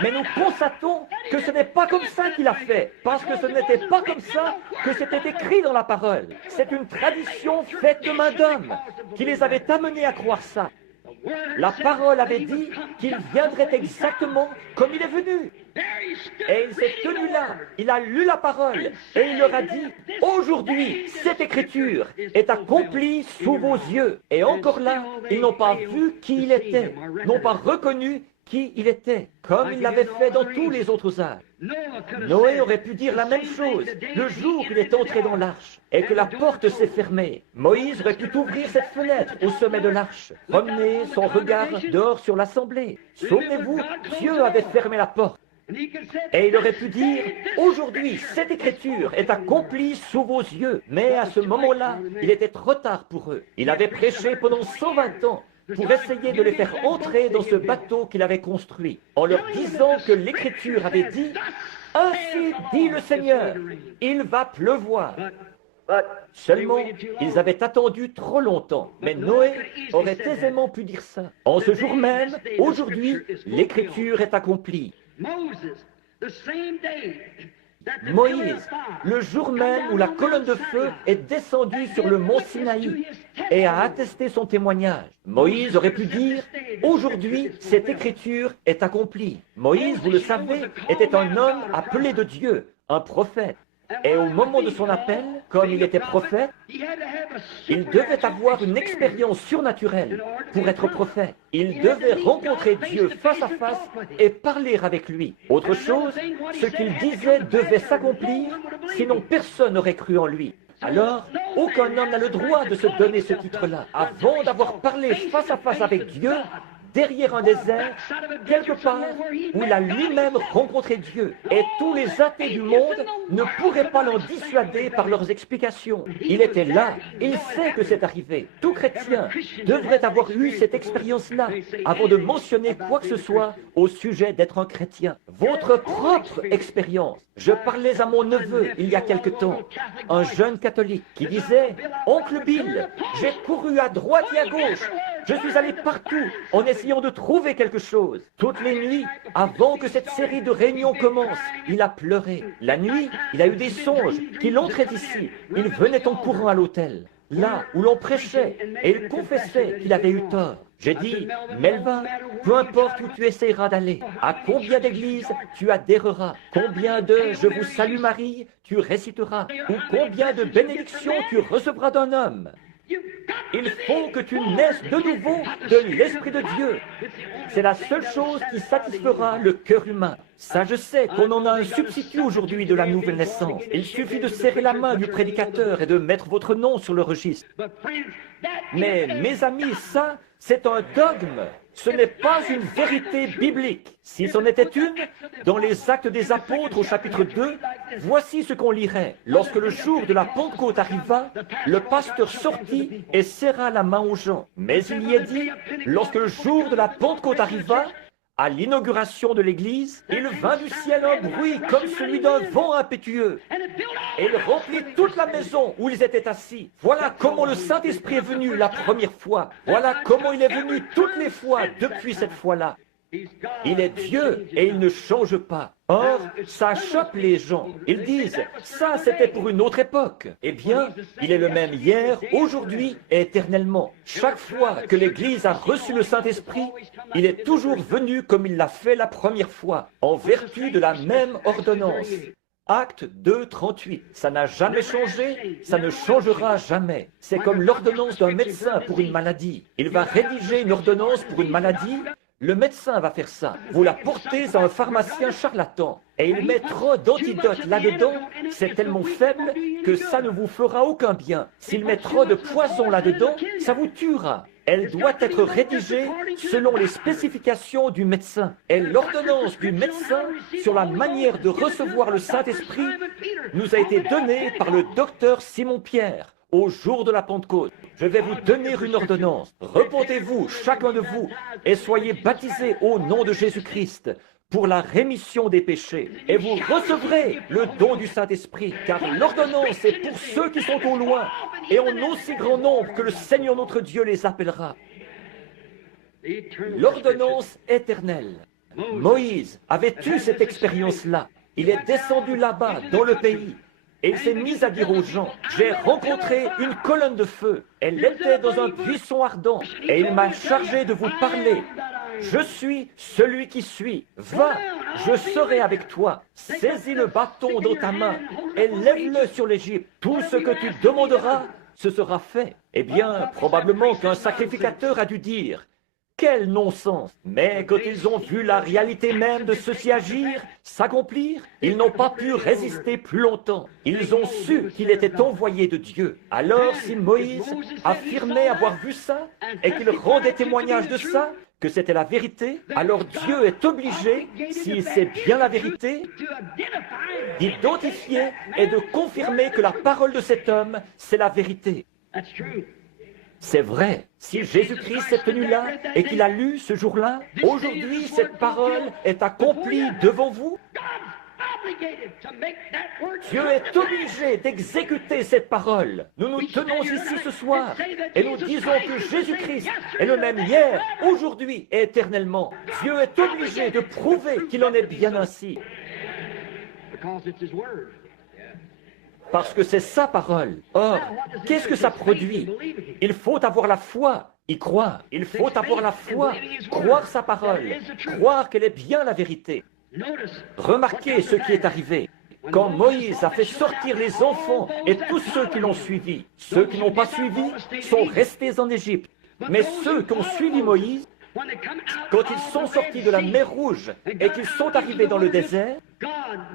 Mais nous constatons que ce n'est pas comme ça qu'il a fait, parce que ce n'était pas comme ça que c'était écrit dans la parole. C'est une tradition faite de main d'homme qui les avait amenés à croire ça. La parole avait dit qu'il viendrait exactement comme il est venu. Et il s'est tenu là, il a lu la parole, et il leur a dit, aujourd'hui, cette écriture est accomplie sous vos yeux. Et encore là, ils n'ont pas vu qui il était, n'ont pas reconnu qui il était, comme il l'avait fait dans tous les autres âges. Noé aurait pu dire la même chose le jour où il est entré dans l'arche et que la porte s'est fermée. Moïse aurait pu ouvrir cette fenêtre au sommet de l'arche, promener son regard dehors sur l'assemblée. Souvenez-vous, Dieu avait fermé la porte. Et il aurait pu dire, aujourd'hui, cette écriture est accomplie sous vos yeux. Mais à ce moment-là, il était trop tard pour eux. Il avait prêché pendant 120 ans pour essayer de les faire entrer dans ce bateau qu'il avait construit, en leur disant que l'Écriture avait dit « Ainsi dit le Seigneur, il va pleuvoir ». Seulement, ils avaient attendu trop longtemps. Mais Noé aurait aisément pu dire ça. En ce jour même, aujourd'hui, l'Écriture est accomplie. Moïse, le jour même où la colonne de feu est descendue sur le mont Sinaï et a attesté son témoignage, Moïse aurait pu dire « Aujourd'hui, cette écriture est accomplie ». Moïse, vous le savez, était un homme appelé de Dieu, un prophète. Et au moment de son appel, comme il était prophète, il devait avoir une expérience surnaturelle pour être prophète. Il devait rencontrer Dieu face à face et parler avec lui. Autre chose, ce qu'il disait devait s'accomplir, sinon personne n'aurait cru en lui. Alors, aucun homme n'a le droit de se donner ce titre-là. Avant d'avoir parlé face à face avec Dieu, derrière un désert, quelque part où il a lui-même rencontré Dieu. Et tous les athées du monde ne pourraient pas l'en dissuader par leurs explications. Il était là, il sait que c'est arrivé. Tout chrétien devrait avoir eu cette expérience-là avant de mentionner quoi que ce soit au sujet d'être un chrétien. Votre propre expérience. Je parlais à mon neveu il y a quelque temps, un jeune catholique, qui disait « Oncle Bill, j'ai couru à droite et à gauche. Je suis allé partout en essayant de trouver quelque chose. Toutes les nuits, avant que cette série de réunions commence, il a pleuré. La nuit, il a eu des songes qu'il entrait ici. Il venait en courant à l'hôtel, là où l'on prêchait, et il confessait qu'il avait eu tort. J'ai dit, Melvin, peu importe où tu essaieras d'aller, à combien d'églises tu adhéreras, combien de « Je vous salue Marie » tu réciteras, ou combien de bénédictions tu recevras d'un homme. Il faut que tu naisses de nouveau de l'Esprit de Dieu. C'est la seule chose qui satisfera le cœur humain. Ça, je sais qu'on en a un substitut aujourd'hui de la nouvelle naissance. Il suffit de serrer la main du prédicateur et de mettre votre nom sur le registre. Mais, mes amis, ça, c'est un dogme. Ce n'est pas une vérité biblique. Si c'en était une, dans les Actes des Apôtres au chapitre 2, voici ce qu'on lirait. Lorsque le jour de la Pentecôte arriva, le pasteur sortit et serra la main aux gens. Mais il y est dit, lorsque le jour de la Pentecôte arriva, à l'inauguration de l'Église, il vint du ciel un bruit comme celui d'un vent impétueux. Et il remplit toute la maison où ils étaient assis. Voilà comment le Saint-Esprit est venu la première fois. Voilà comment il est venu toutes les fois depuis cette fois-là. Il est Dieu et il ne change pas. Or, ça choque les gens. Ils disent, ça c'était pour une autre époque. Eh bien, il est le même hier, aujourd'hui et éternellement. Chaque fois que l'Église a reçu le Saint-Esprit, il est toujours venu comme il l'a fait la première fois, en vertu de la même ordonnance. Acte 2, 38. Ça n'a jamais changé, ça ne changera jamais. C'est comme l'ordonnance d'un médecin pour une maladie. Il va rédiger une ordonnance pour une maladie. Le médecin va faire ça. Vous la portez à un pharmacien charlatan et il met trop d'antidotes là-dedans, c'est tellement faible que ça ne vous fera aucun bien. S'il met trop de poison là-dedans, ça vous tuera. Elle doit être rédigée selon les spécifications du médecin. Et l'ordonnance du médecin sur la manière de recevoir le Saint-Esprit nous a été donnée par le docteur Simon-Pierre au jour de la Pentecôte. Je vais vous donner une ordonnance. Repentez-vous, chacun de vous, et soyez baptisés au nom de Jésus-Christ pour la rémission des péchés. Et vous recevrez le don du Saint-Esprit, car l'ordonnance est pour ceux qui sont au loin, et en aussi grand nombre que le Seigneur notre Dieu les appellera. L'ordonnance éternelle. Moïse avait eu cette expérience-là. Il est descendu là-bas, dans le pays, et il s'est mis à dire aux gens, j'ai rencontré une colonne de feu. Elle était dans un buisson ardent, et il m'a chargé de vous parler. Je suis celui qui suis. Va, je serai avec toi. Saisis le bâton dans ta main et lève-le sur l'Égypte. Tout ce que tu demanderas, ce sera fait. Eh bien, probablement qu'un sacrificateur a dû dire, quel non-sens! Mais quand ils ont vu la réalité même de ceci agir, s'accomplir, ils n'ont pas pu résister plus longtemps. Ils ont su qu'il était envoyé de Dieu. Alors, si Moïse affirmait avoir vu ça, et qu'il rendait témoignage de ça, que c'était la vérité, alors Dieu est obligé, si c'est bien la vérité, d'identifier et de confirmer que la parole de cet homme, c'est la vérité. C'est vrai, si Jésus-Christ s'est tenu là et qu'il a lu ce jour-là, aujourd'hui cette parole est accomplie devant vous. Dieu est obligé d'exécuter cette parole. Nous nous tenons ici ce soir et nous disons que Jésus-Christ est le même hier, aujourd'hui et éternellement. Dieu est obligé de prouver qu'il en est bien ainsi. Parce que c'est sa parole. Or, qu'est-ce que ça produit? Il faut avoir la foi, y croire. Il faut avoir la foi, croire sa parole, croire qu'elle est bien la vérité. Remarquez ce qui est arrivé. Quand Moïse a fait sortir les enfants et tous ceux qui l'ont suivi, ceux qui n'ont pas suivi sont restés en Égypte. Mais ceux qui ont suivi Moïse, quand ils sont sortis de la mer Rouge et qu'ils sont arrivés dans le désert,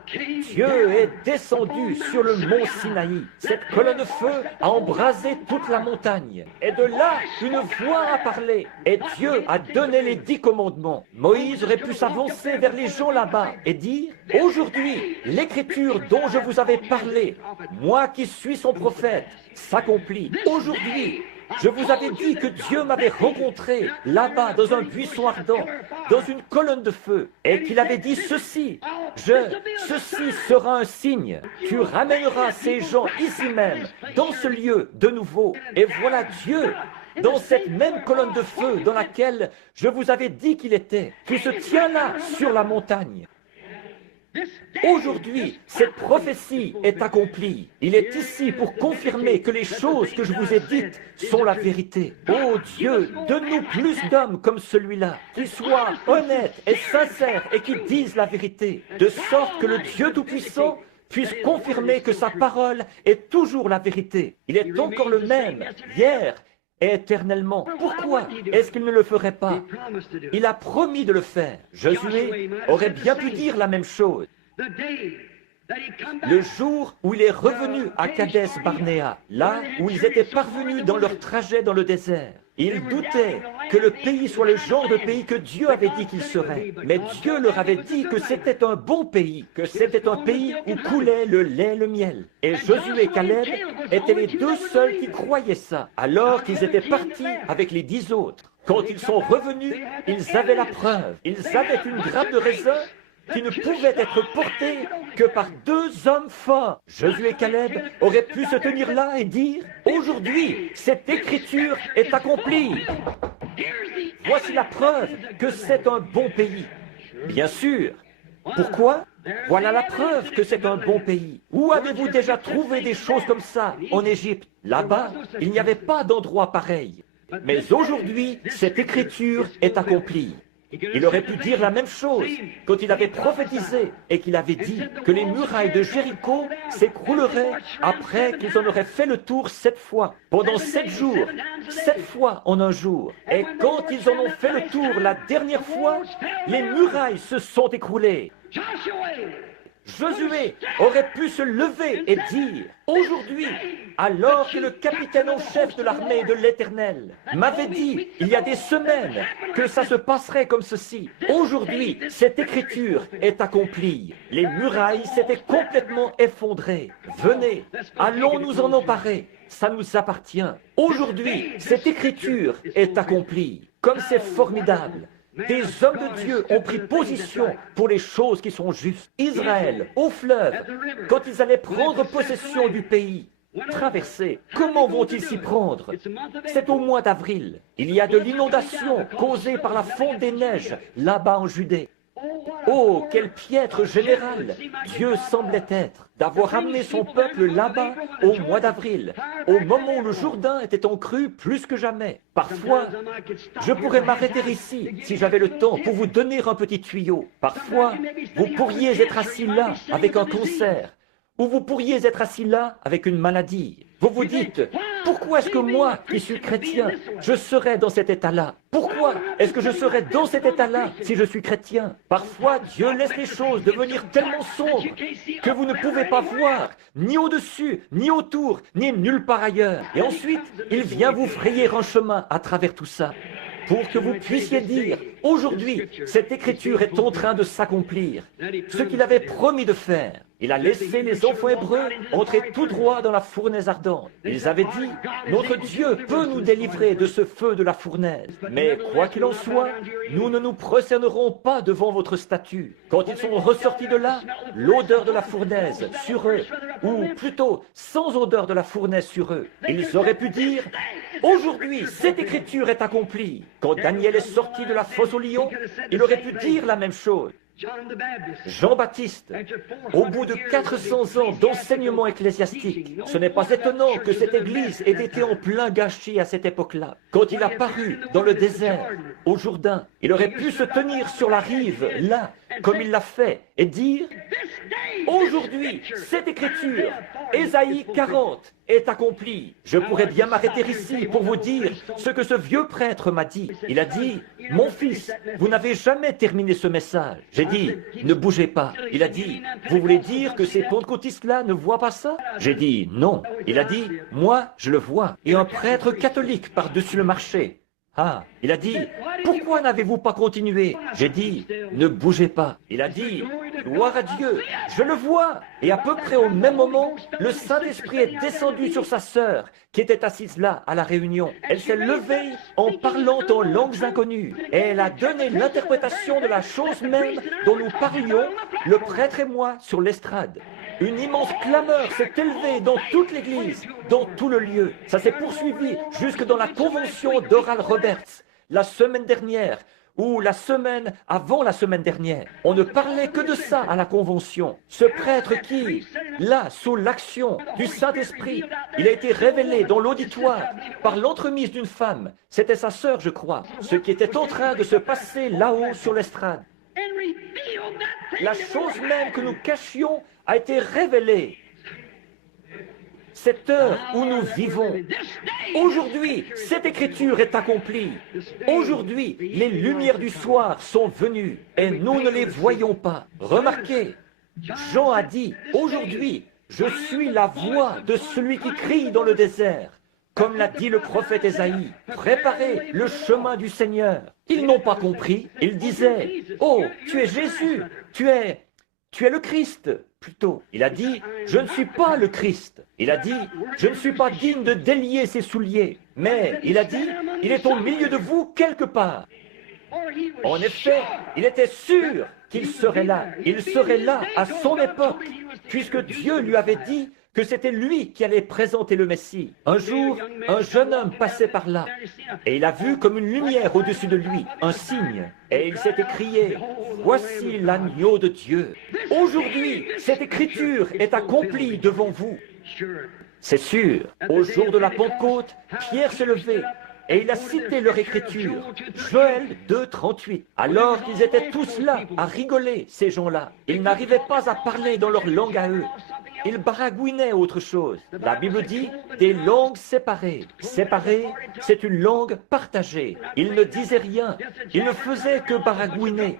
Dieu est descendu sur le mont Sinaï. Cette colonne de feu a embrasé toute la montagne. Et de là, une voix a parlé. Et Dieu a donné les 10 commandements. Moïse aurait pu s'avancer vers les gens là-bas et dire, aujourd'hui, l'écriture dont je vous avais parlé, moi qui suis son prophète, s'accomplit. Aujourd'hui, je vous avais dit que Dieu m'avait rencontré là-bas dans un buisson ardent, dans une colonne de feu, et qu'il avait dit ceci, ceci sera un signe, tu ramèneras ces gens ici même, dans ce lieu de nouveau, et voilà Dieu, dans cette même colonne de feu dans laquelle je vous avais dit qu'il était, qui se tient là sur la montagne. Aujourd'hui, cette prophétie est accomplie. Il est ici pour confirmer que les choses que je vous ai dites sont la vérité. Oh Dieu, donne-nous plus d'hommes comme celui-là, qui soient honnêtes et sincères et qui disent la vérité, de sorte que le Dieu Tout-Puissant puisse confirmer que sa parole est toujours la vérité. Il est encore le même, hier et éternellement. Pourquoi est-ce qu'il ne le ferait pas? Il a promis de le faire. Josué aurait bien pu dire la même chose. Le jour où il est revenu à Kadès Barnéa, là où ils étaient parvenus dans leur trajet dans le désert, ils doutaient que le pays soit le genre de pays que Dieu avait dit qu'il serait. Mais Dieu leur avait dit que c'était un bon pays, que c'était un pays où coulait le lait et le miel. Et Josué et Caleb étaient les 2 seuls qui croyaient ça, alors qu'ils étaient partis avec les 10 autres. Quand ils sont revenus, ils avaient la preuve. Ils avaient une grappe de raisin qui ne pouvait être portée que par 2 hommes forts. Josué et Caleb auraient pu se tenir là et dire, aujourd'hui, cette écriture est accomplie. Voici la preuve que c'est un bon pays. Bien sûr. Pourquoi? Voilà la preuve que c'est un bon pays. Où avez-vous déjà trouvé des choses comme ça en Égypte? Là-bas, il n'y avait pas d'endroit pareil. Mais aujourd'hui, cette écriture est accomplie. Il aurait pu dire la même chose quand il avait prophétisé et qu'il avait dit que les murailles de Jéricho s'écrouleraient après qu'ils en auraient fait le tour 7 fois, pendant 7 jours, 7 fois en un jour. Et quand ils en ont fait le tour la dernière fois, les murailles se sont écroulées. Josué aurait pu se lever et dire, aujourd'hui, alors que le capitaine en chef de l'armée de l'Éternel m'avait dit, il y a des semaines, que ça se passerait comme ceci, aujourd'hui, cette écriture est accomplie. Les murailles s'étaient complètement effondrées. Venez, allons nous en emparer. Ça nous appartient. Aujourd'hui, cette écriture est accomplie. Comme c'est formidable. Des hommes de Dieu ont pris position pour les choses qui sont justes. Israël, au fleuve, quand ils allaient prendre possession du pays, traverser, comment vont-ils s'y prendre? C'est au mois d'avril. Il y a de l'inondation causée par la fonte des neiges là-bas en Judée. Oh, quel piètre général Dieu semblait être d'avoir amené son peuple là-bas au mois d'avril, au moment où le Jourdain était en crue plus que jamais. Parfois, je pourrais m'arrêter ici si j'avais le temps pour vous donner un petit tuyau. Parfois, vous pourriez être assis là avec un cancer, ou vous pourriez être assis là avec une maladie. Vous vous dites, pourquoi est-ce que moi, qui suis chrétien, je serais dans cet état-là? Pourquoi est-ce que je serais dans cet état-là si je suis chrétien? Parfois, Dieu laisse les choses devenir tellement sombres que vous ne pouvez pas voir, ni au-dessus, ni autour, ni nulle part ailleurs. Et ensuite, il vient vous frayer un chemin à travers tout ça, pour que vous puissiez dire, aujourd'hui, cette écriture est en train de s'accomplir. Ce qu'il avait promis de faire. Il a laissé les enfants hébreux entrer tout droit dans la fournaise ardente. Ils avaient dit, notre Dieu peut nous délivrer de ce feu de la fournaise. Mais quoi qu'il en soit, nous ne nous prosternerons pas devant votre statue. Quand ils sont ressortis de là, l'odeur de la fournaise sur eux, ou plutôt sans odeur de la fournaise sur eux, ils auraient pu dire, aujourd'hui, cette écriture est accomplie. Quand Daniel est sorti de la fosse au lion, il aurait pu dire la même chose. Jean-Baptiste, au bout de 400 ans d'enseignement ecclésiastique, ce n'est pas étonnant que cette église ait été en plein gâchis à cette époque-là. Quand il a paru dans le désert, au Jourdain, il aurait pu se tenir sur la rive, là, comme il l'a fait, et dire, aujourd'hui, cette écriture, Ésaïe 40, est accomplie. Je pourrais bien m'arrêter ici pour vous dire ce que ce vieux prêtre m'a dit. Il a dit, mon fils, vous n'avez jamais terminé ce message. J'ai dit, ne bougez pas. Il a dit, vous voulez dire que ces pentecôtistes-là ne voient pas ça? J'ai dit, non. Il a dit, moi, je le vois. Et un prêtre catholique par-dessus le marché. Ah, il a dit, pourquoi n'avez-vous pas continué? J'ai dit, ne bougez pas. Il a dit, gloire à Dieu, je le vois. Et à peu près au même moment, le Saint-Esprit est descendu sur sa sœur, qui était assise là, à la réunion. Elle s'est levée en parlant en langues inconnues. Et elle a donné l'interprétation de la chose même dont nous parlions, le prêtre et moi, sur l'estrade. Une immense clameur s'est élevée dans toute l'église, dans tout le lieu. Ça s'est poursuivi jusque dans la convention d'Oral Roberts, la semaine dernière, ou la semaine avant la semaine dernière. On ne parlait que de ça à la convention. Ce prêtre qui, là, sous l'action du Saint-Esprit, il a été révélé dans l'auditoire par l'entremise d'une femme. C'était sa sœur, je crois, ce qui était en train de se passer là-haut sur l'estrade. La chose même que nous cachions a été révélée. Cette heure où nous vivons, aujourd'hui, cette écriture est accomplie. Aujourd'hui, les lumières du soir sont venues et nous ne les voyons pas. Remarquez, Jean a dit, aujourd'hui, je suis la voix de celui qui crie dans le désert. Comme l'a dit le prophète Ésaïe, préparez le chemin du Seigneur. Ils n'ont pas compris. Ils disaient, oh, tu es Jésus, tu es le Christ, plutôt. Il a dit, je ne suis pas le Christ. Il a dit, je ne suis pas digne de délier ses souliers. Mais, il a dit, il est au milieu de vous quelque part. En effet, il était sûr qu'il serait là. Il serait là à son époque, puisque Dieu lui avait dit que c'était lui qui allait présenter le Messie. Un jour, un jeune homme passait par là, et il a vu comme une lumière au-dessus de lui, un signe, et il s'est écrié, « Voici l'agneau de Dieu. Aujourd'hui, cette écriture est accomplie devant vous. » C'est sûr, au jour de la Pentecôte, Pierre s'est levé, et il a cité leur écriture, Joël 2, 38. Alors qu'ils étaient tous là, à rigoler, ces gens-là. Ils n'arrivaient pas à parler dans leur langue à eux. Ils baragouinaient autre chose. La Bible dit des langues séparées. Séparées, c'est une langue partagée. Ils ne disaient rien. Ils ne faisaient que baragouiner.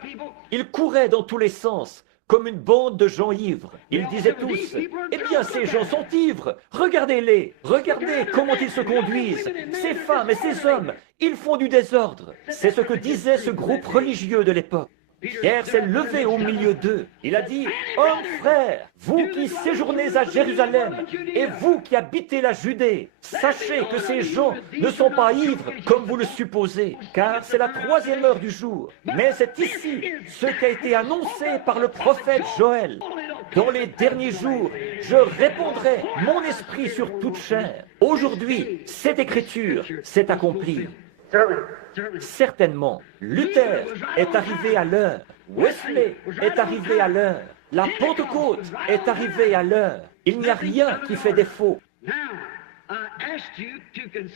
Ils couraient dans tous les sens, comme une bande de gens ivres. Ils disaient tous, « Eh bien, ces gens sont ivres. Regardez-les. Regardez comment ils se conduisent. Ces femmes et ces hommes, ils font du désordre. » C'est ce que disait ce groupe religieux de l'époque. Pierre s'est levé au milieu d'eux. Il a dit, « Hommes, frères, vous qui séjournez à Jérusalem, et vous qui habitez la Judée, sachez que ces gens ne sont pas ivres comme vous le supposez, car c'est la 3e heure du jour. Mais c'est ici ce qui a été annoncé par le prophète Joël. Dans les derniers jours, je répandrai mon esprit sur toute chair. Aujourd'hui, cette écriture s'est accomplie. » Certainement, Luther est arrivé à l'heure, Wesley est arrivé à l'heure, la Pentecôte est arrivée à l'heure. Il n'y a rien qui fait défaut.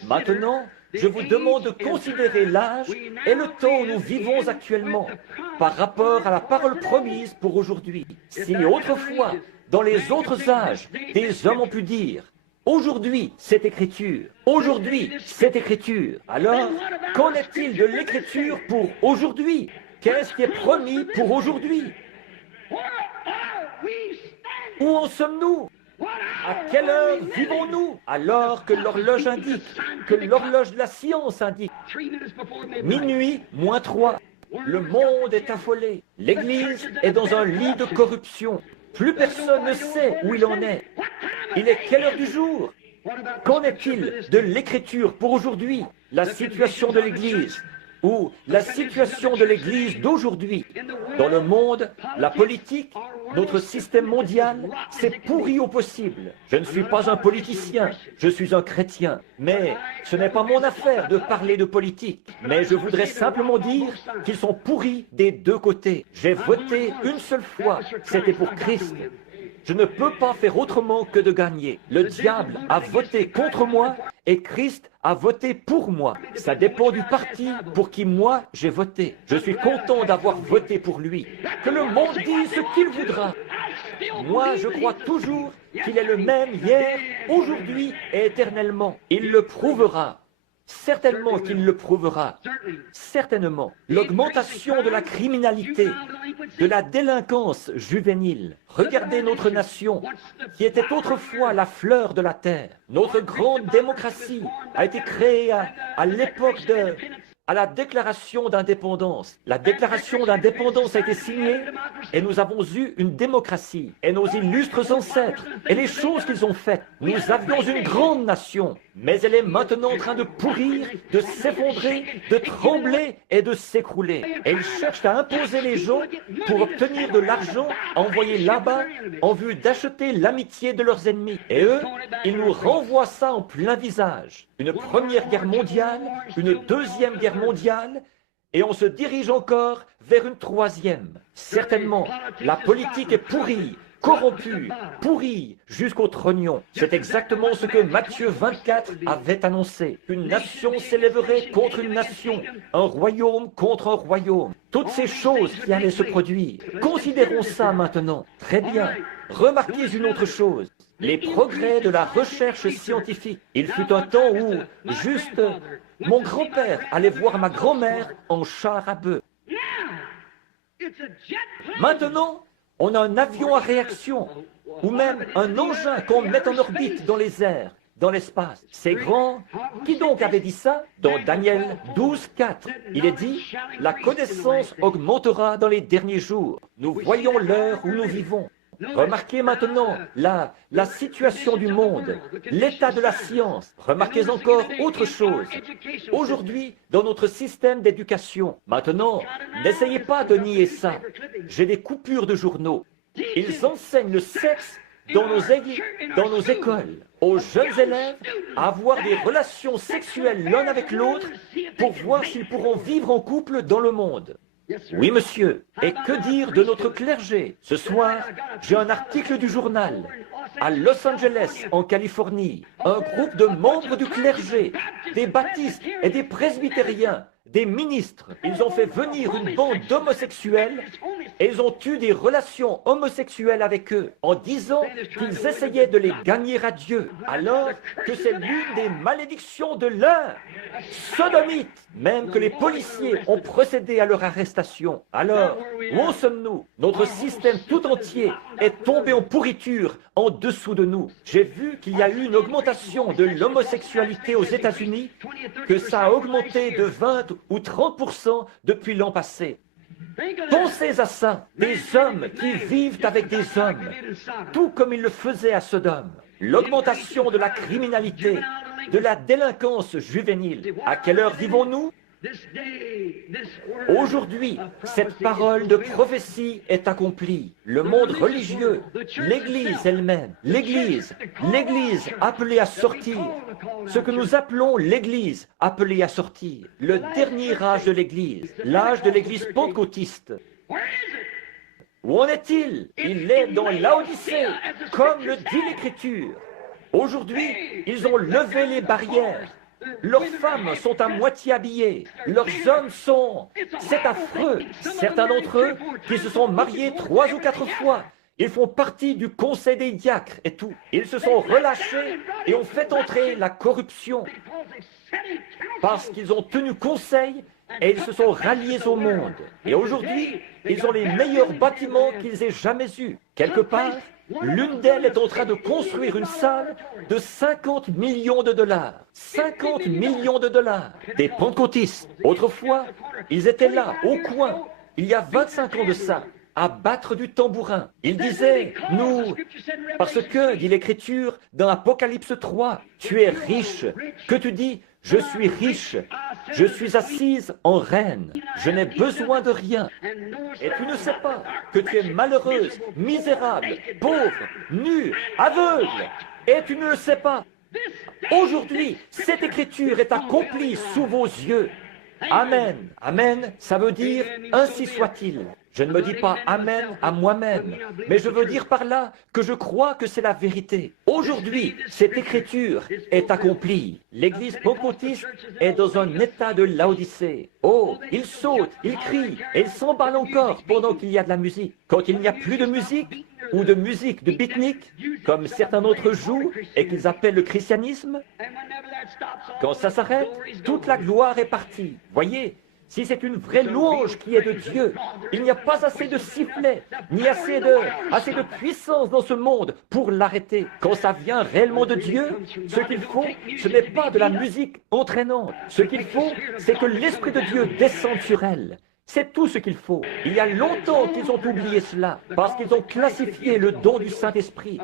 Maintenant, je vous demande de considérer l'âge et le temps où nous vivons actuellement par rapport à la parole promise pour aujourd'hui. Si autrefois, dans les autres âges, des hommes ont pu dire « Aujourd'hui, c'est Écriture. Aujourd'hui, c'est Écriture. » Alors, qu'en est-il de l'Écriture pour aujourd'hui? Qu'est-ce qui est promis pour aujourd'hui? Où en sommes-nous? À quelle heure vivons-nous? Alors que l'horloge indique, que l'horloge de la science indique. Minuit moins 3. Le monde est affolé. L'Église est dans un lit de corruption. Plus personne ne sait où il en est. Il est quelle heure du jour? Qu'en est-il de l'Écriture pour aujourd'hui? La situation de l'Église ou la situation de l'Église d'aujourd'hui. Dans le monde, la politique, notre système mondial, c'est pourri au possible. Je ne suis pas un politicien, je suis un chrétien. Mais ce n'est pas mon affaire de parler de politique. Mais je voudrais simplement dire qu'ils sont pourris des deux côtés. J'ai voté une seule fois, c'était pour Christ. Je ne peux pas faire autrement que de gagner. Le diable a voté contre moi et Christ a voté pour moi. Ça dépend du parti pour qui moi j'ai voté. Je suis content d'avoir voté pour lui. Que le monde dise ce qu'il voudra. Moi, je crois toujours qu'il est le même hier, aujourd'hui et éternellement. Il le prouvera. Certainement qu'il le prouvera. Certainement. L'augmentation de la criminalité, de la délinquance juvénile. Regardez notre nation, qui était autrefois la fleur de la terre. Notre grande démocratie a été créée à l'époque à la déclaration d'indépendance. La déclaration d'indépendance a été signée et nous avons eu une démocratie. Et nos illustres ancêtres et les choses qu'ils ont faites. Nous avions une grande nation, mais elle est maintenant en train de pourrir, de s'effondrer, de trembler et de s'écrouler. Et ils cherchent à imposer les gens pour obtenir de l'argent envoyé là-bas en vue d'acheter l'amitié de leurs ennemis. Et eux, ils nous renvoient ça en plein visage. Une première guerre mondiale, une deuxième guerre mondiale, et on se dirige encore vers une troisième. Certainement, la politique est pourrie, corrompue, pourrie jusqu'au trognon. C'est exactement ce que Matthieu 24 avait annoncé. Une nation s'élèverait contre une nation, un royaume contre un royaume. Toutes ces choses qui allaient se produire. Considérons ça maintenant. Très bien. Remarquez une autre chose. Les progrès de la recherche scientifique. Il fut un temps où, juste, mon grand-père allait voir ma grand-mère en char à bœuf. Maintenant, on a un avion à réaction, ou même un engin qu'on met en orbite dans les airs, dans l'espace. C'est grand. Qui donc avait dit ça? Dans Daniel 12, 4, il est dit « La connaissance augmentera dans les derniers jours. Nous voyons l'heure où nous vivons. » Remarquez maintenant la situation du monde, l'état de la science. Remarquez encore autre chose. Aujourd'hui, dans notre système d'éducation, maintenant, n'essayez pas de nier ça. J'ai des coupures de journaux. Ils enseignent le sexe dans nos écoles, aux jeunes élèves à avoir des relations sexuelles l'un avec l'autre pour voir s'ils pourront vivre en couple dans le monde. Oui, monsieur. Et que dire de notre clergé? Ce soir, j'ai un article du journal. À Los Angeles, en Californie, un groupe de membres du clergé, des baptistes et des presbytériens, des ministres, ils ont fait venir une bande d'homosexuels et ils ont eu des relations homosexuelles avec eux en disant qu'ils essayaient de les gagner à Dieu, alors que c'est l'une des malédictions de l'heure. Sodomite, même que les policiers ont procédé à leur arrestation. Alors, où en sommes-nous? Notre système tout entier est tombé en pourriture en dessous de nous. J'ai vu qu'il y a eu une augmentation de l'homosexualité aux États-Unis, que ça a augmenté de 20 ou 30% depuis l'an passé. Pensez à ça, des hommes qui vivent avec des hommes, tout comme ils le faisaient à Sodome. L'augmentation de la criminalité, de la délinquance juvénile. À quelle heure vivons-nous? Aujourd'hui, cette parole de prophétie est accomplie. Le monde religieux, l'Église elle-même, l'Église appelée à sortir, ce que nous appelons l'Église appelée à sortir, le dernier âge de l'Église, l'âge de l'Église pentecôtiste. Où en est-il? Il est dans Laodicée, comme le dit l'Écriture. Aujourd'hui, ils ont levé les barrières. Leurs femmes sont à moitié habillées. Leurs hommes sont... C'est affreux. Certains d'entre eux qui se sont mariés 3 ou 4 fois, ils font partie du conseil des diacres et tout. Ils se sont relâchés et ont fait entrer la corruption parce qu'ils ont tenu conseil et ils se sont ralliés au monde. Et aujourd'hui, ils ont les meilleurs bâtiments qu'ils aient jamais eus. Quelque part, l'une d'elles est en train de construire une salle de 50 millions de dollars. 50 millions de dollars. Des pentecôtistes. Autrefois, ils étaient là, au coin, il y a 25 ans de ça, à battre du tambourin. Ils disaient, nous, parce que, dit l'Écriture, dans Apocalypse 3, tu es riche. Que tu dis? Je suis riche, je suis assise en reine, je n'ai besoin de rien. Et tu ne sais pas que tu es malheureuse, misérable, pauvre, nue, aveugle. Et tu ne le sais pas. Aujourd'hui, cette écriture est accomplie sous vos yeux. Amen. Amen, ça veut dire ainsi soit-il. Je ne me dis pas Amen à moi-même, mais je veux dire par là que je crois que c'est la vérité. Aujourd'hui, cette écriture est accomplie. L'Église pentecôtiste est dans un état de Laodicée. Oh, ils sautent, ils crient, et ils s'emballent encore pendant qu'il y a de la musique. Quand il n'y a plus de musique, ou de musique de beatnik, comme certains d'entre jouent et qu'ils appellent le christianisme, quand ça s'arrête, toute la gloire est partie. Voyez, si c'est une vraie louange qui est de Dieu, il n'y a pas assez de sifflets, ni assez de puissance dans ce monde pour l'arrêter. Quand ça vient réellement de Dieu, ce qu'il faut, ce n'est pas de la musique entraînante. Ce qu'il faut, c'est que l'Esprit de Dieu descende sur elle. C'est tout ce qu'il faut. Il y a longtemps qu'ils ont oublié cela, parce qu'ils ont classifié le don du Saint-Esprit,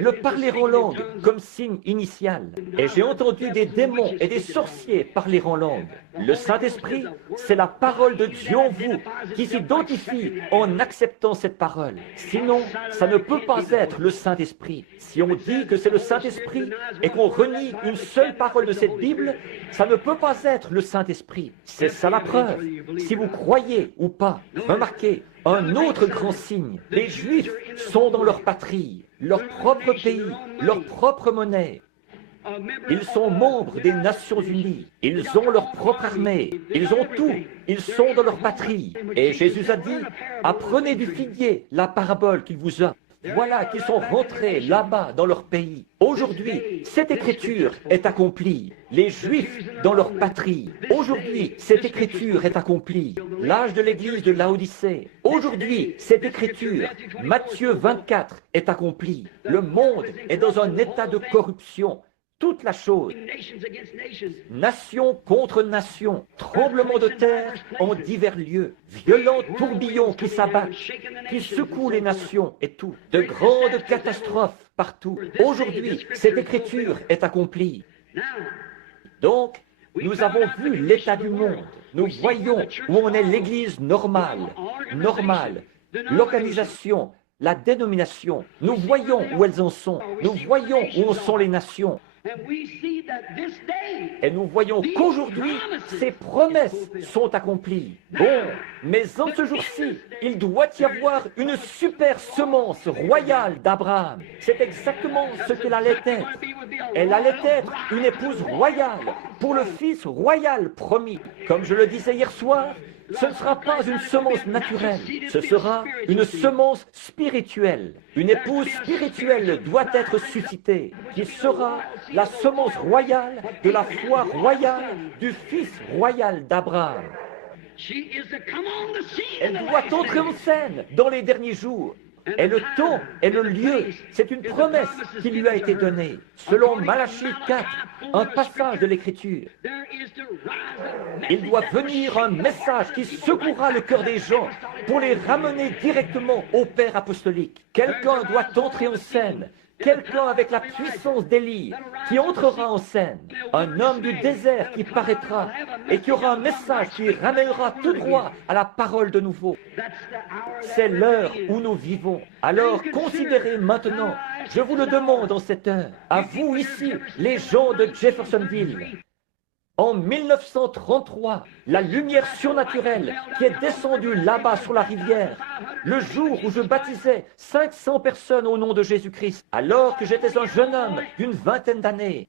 le parler en langue, comme signe initial. Et j'ai entendu des démons et des sorciers parler en langue. Le Saint-Esprit, c'est la parole de Dieu en vous, qui s'identifie en acceptant cette parole. Sinon, ça ne peut pas être le Saint-Esprit. Si on dit que c'est le Saint-Esprit et qu'on renie une seule parole de cette Bible, ça ne peut pas être le Saint-Esprit. C'est ça la preuve. Si vous croyez ou pas, remarquez, un autre grand signe. Les Juifs sont dans leur patrie, leur propre pays, leur propre monnaie. Ils sont membres des Nations Unies. Ils ont leur propre armée. Ils ont tout. Ils sont dans leur patrie. Et Jésus a dit, apprenez du figuier la parabole qu'il vous a. Voilà qu'ils sont rentrés là-bas dans leur pays. Aujourd'hui, cette écriture est accomplie. Les Juifs dans leur patrie. Aujourd'hui, cette écriture est accomplie. L'âge de l'église de Laodicée. Aujourd'hui, cette écriture, Matthieu 24, est accomplie. Le monde est dans un état de corruption. Toute la chose, nation contre nation, tremblement de terre en divers lieux, violents tourbillons qui s'abattent, qui secouent les nations et tout, de grandes catastrophes partout. Aujourd'hui, cette écriture est accomplie. Donc, nous avons vu l'état du monde. Nous voyons où en est l'église normale, l'organisation, la dénomination. Nous voyons où elles en sont. Nous voyons où en sont les nations. Et nous voyons qu'aujourd'hui, ces promesses sont accomplies. Bon, mais en ce jour-ci, il doit y avoir une super semence royale d'Abraham. C'est exactement ce qu'elle allait être. Elle allait être une épouse royale pour le fils royal promis. Comme je le disais hier soir, ce ne sera pas une semence naturelle, ce sera une semence spirituelle. Une épouse spirituelle doit être suscitée, qui sera la semence royale de la foi royale du fils royal d'Abraham. Elle doit entrer en scène dans les derniers jours. Et le temps et le lieu, c'est une promesse qui lui a été donnée. Selon Malachie 4, un passage de l'Écriture, il doit venir un message qui secouera le cœur des gens pour les ramener directement au Père apostolique. Quelqu'un doit entrer en scène quelqu'un avec la puissance d'Élie qui entrera en scène, un homme du désert qui paraîtra et qui aura un message qui ramènera tout droit à la parole de nouveau. C'est l'heure où nous vivons. Alors considérez maintenant, je vous le demande en cette heure, à vous ici, les gens de Jeffersonville. En 1933, la lumière surnaturelle qui est descendue là-bas sur la rivière, le jour où je baptisais 500 personnes au nom de Jésus-Christ, alors que j'étais un jeune homme d'une vingtaine d'années.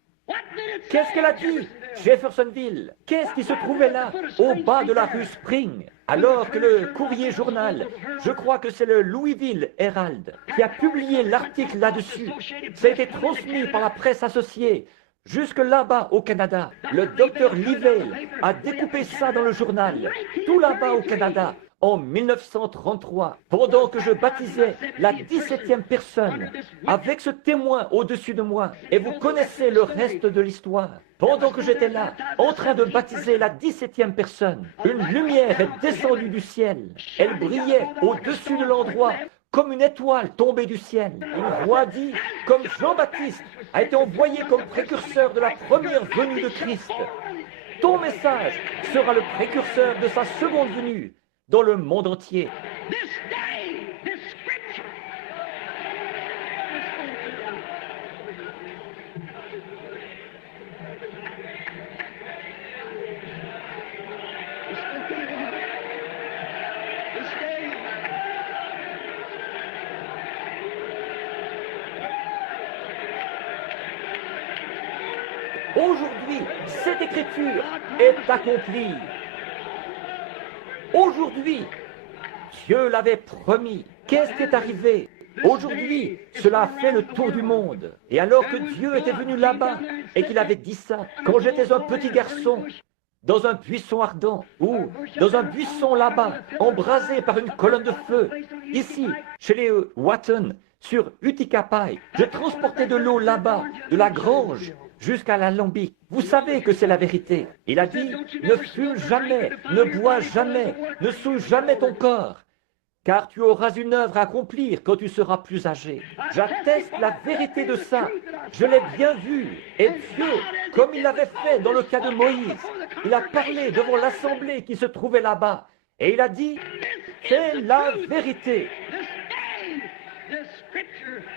Qu'est-ce qu'elle a dit, Jeffersonville? Qu'est-ce qui se trouvait là, au bas de la rue Spring? Alors que le courrier journal, je crois que c'est le Louisville Herald, qui a publié l'article là-dessus, ça a été transmis par la presse associée, jusque là-bas au Canada. Le docteur Livell a découpé ça dans le journal, tout là-bas au Canada, en 1933, pendant que je baptisais la 17e personne, avec ce témoin au-dessus de moi. Et vous connaissez le reste de l'histoire. Pendant que j'étais là, en train de baptiser la 17e personne, une lumière est descendue du ciel. Elle brillait au-dessus de l'endroit, comme une étoile tombée du ciel. Une voix dit, comme Jean-Baptiste a été envoyé comme précurseur de la première venue de Christ, ton message sera le précurseur de sa seconde venue dans le monde entier. Aujourd'hui, cette écriture est accomplie. Aujourd'hui, Dieu l'avait promis. Qu'est-ce qui est arrivé? Aujourd'hui, cela a fait le tour du monde. Et alors que Dieu était venu là-bas et qu'il avait dit ça, quand j'étais un petit garçon, dans un buisson ardent, ou dans un buisson là-bas, embrasé par une colonne de feu, ici, chez les Watton, sur Utica Pike, je transportais de l'eau là-bas, de la grange, jusqu'à l'alambic. Vous savez que c'est la vérité. Il a dit, ne fume jamais, ne bois jamais, ne souille jamais ton corps, car tu auras une œuvre à accomplir quand tu seras plus âgé. J'atteste la vérité de ça. Je l'ai bien vu. Et Dieu, comme il l'avait fait dans le cas de Moïse, il a parlé devant l'assemblée qui se trouvait là-bas. Et il a dit, c'est la vérité.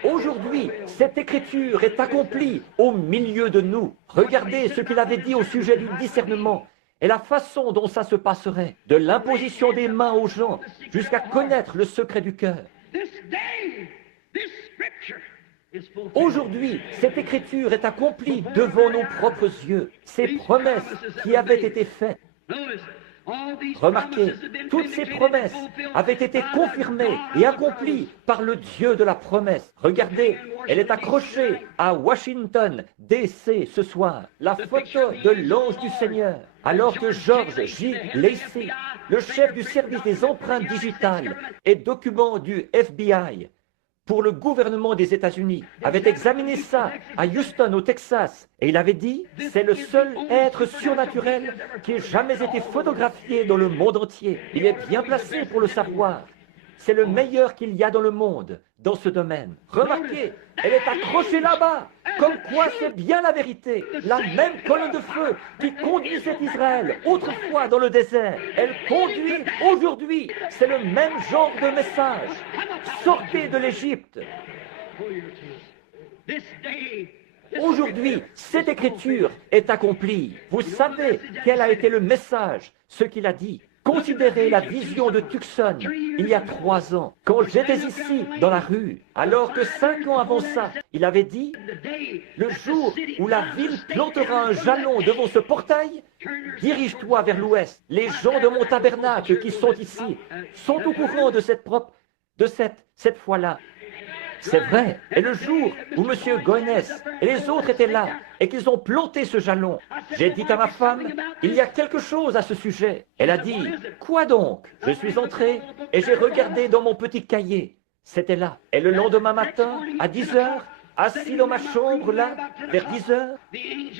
Aujourd'hui, cette écriture est accomplie au milieu de nous. Regardez ce qu'il avait dit au sujet du discernement et la façon dont ça se passerait, de l'imposition des mains aux gens jusqu'à connaître le secret du cœur. Aujourd'hui, cette écriture est accomplie devant nos propres yeux. Ces promesses qui avaient été faites. Remarquez, toutes ces promesses avaient été confirmées et accomplies par le Dieu de la promesse. Regardez, elle est accrochée à Washington, D.C. ce soir. La photo de l'ange du Seigneur. Alors que George J. Lacey, le chef du service des empreintes digitales et documents du FBI, pour le gouvernement des États-Unis, avait examiné ça à Houston, au Texas, et il avait dit, c'est le seul être surnaturel qui ait jamais été photographié dans le monde entier. Il est bien placé pour le savoir. C'est le meilleur qu'il y a dans le monde, dans ce domaine. Remarquez, elle est accrochée là-bas, comme quoi c'est bien la vérité. La même colonne de feu qui conduisait Israël autrefois dans le désert, elle conduit aujourd'hui. C'est le même genre de message. Sortez de l'Égypte. Aujourd'hui, cette écriture est accomplie. Vous savez quel a été le message, ce qu'il a dit. Considérez la vision de Tucson il y a 3 ans, quand j'étais ici, dans la rue, alors que 5 ans avant ça, il avait dit, le jour où la ville plantera un jalon devant ce portail, dirige-toi vers l'ouest. Les gens de mon tabernacle qui sont ici sont au courant de cette fois-là. C'est vrai. Et le jour où M. Goynès et les autres étaient là et qu'ils ont planté ce jalon, j'ai dit à ma femme, il y a quelque chose à ce sujet. Elle a dit, quoi donc? Je suis entré et j'ai regardé dans mon petit cahier. C'était là. Et le lendemain matin, à 10 heures, assis dans ma chambre là, vers 10 heures,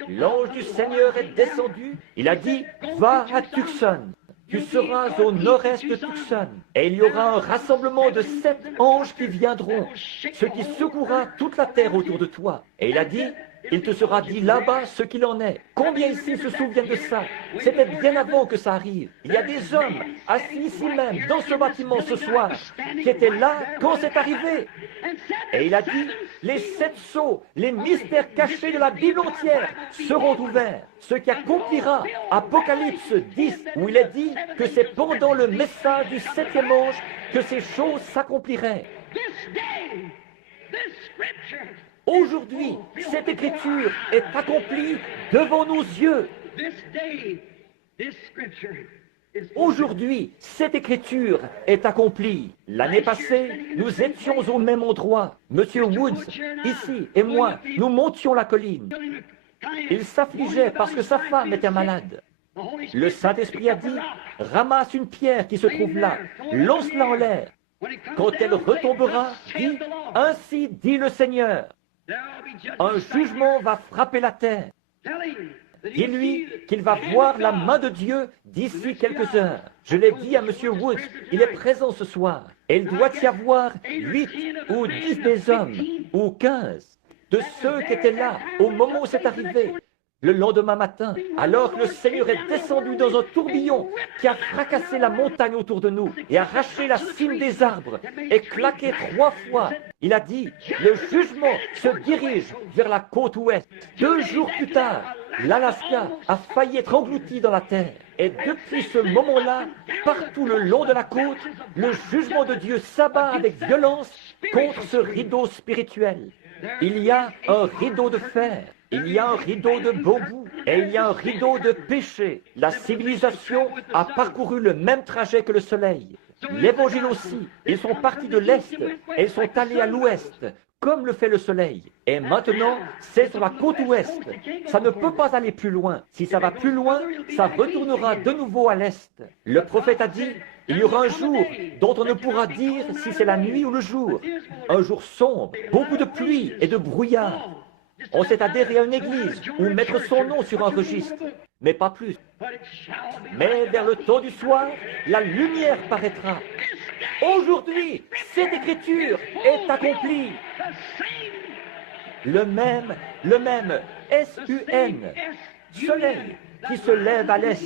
l'ange du Seigneur est descendu. Il a dit, va à Tucson. Tu seras au nord-est de Tucson, et il y aura un rassemblement de 7 anges qui viendront, ce qui secouera toute la terre autour de toi. Et il a dit, il te sera dit là-bas ce qu'il en est. Combien ici se souviennent de ça? C'était bien avant que ça arrive. Il y a des hommes assis ici même, dans ce bâtiment ce soir, qui étaient là quand c'est arrivé. Et il a dit, les 7 sceaux, les mystères cachés de la Bible entière seront ouverts. Ce qui accomplira Apocalypse 10, où il est dit que c'est pendant le message du 7e ange que ces choses s'accompliraient. Aujourd'hui, cette écriture est accomplie devant nos yeux. Aujourd'hui, cette écriture est accomplie. L'année passée, nous étions au même endroit. Monsieur Woods, ici, et moi, nous montions la colline. Il s'affligeait parce que sa femme était malade. Le Saint-Esprit a dit, ramasse une pierre qui se trouve là, lance-la en l'air. Quand elle retombera, dis, ainsi dit le Seigneur. Un jugement va frapper la terre. Dis-lui qu'il va voir la main de Dieu d'ici quelques heures. Je l'ai dit à M. Woods, il est présent ce soir. Et il doit y avoir 8 ou 10 des hommes, ou 15, de ceux qui étaient là au moment où c'est arrivé. Le lendemain matin, alors que le Seigneur est descendu dans un tourbillon qui a fracassé la montagne autour de nous et arraché la cime des arbres et claqué 3 fois, il a dit, le jugement se dirige vers la côte ouest. 2 jours plus tard, l'Alaska a failli être englouti dans la terre. Et depuis ce moment-là, partout le long de la côte, le jugement de Dieu s'abat avec violence contre ce rideau spirituel. Il y a un rideau de fer. Il y a un rideau de bambou et il y a un rideau de péché. La civilisation a parcouru le même trajet que le soleil. L'Évangile aussi. Ils sont partis de l'Est et ils sont allés à l'Ouest, comme le fait le soleil. Et maintenant, c'est sur la côte Ouest. Ça ne peut pas aller plus loin. Si ça va plus loin, ça retournera de nouveau à l'Est. Le prophète a dit, il y aura un jour dont on ne pourra dire si c'est la nuit ou le jour. Un jour sombre, beaucoup de pluie et de brouillard. On s'est adhéré à une église ou mettre son nom sur un registre, mais pas plus. Mais vers le temps du soir, la lumière paraîtra. Aujourd'hui, cette écriture est accomplie. Le même S-U-N, soleil, qui se lève à l'est.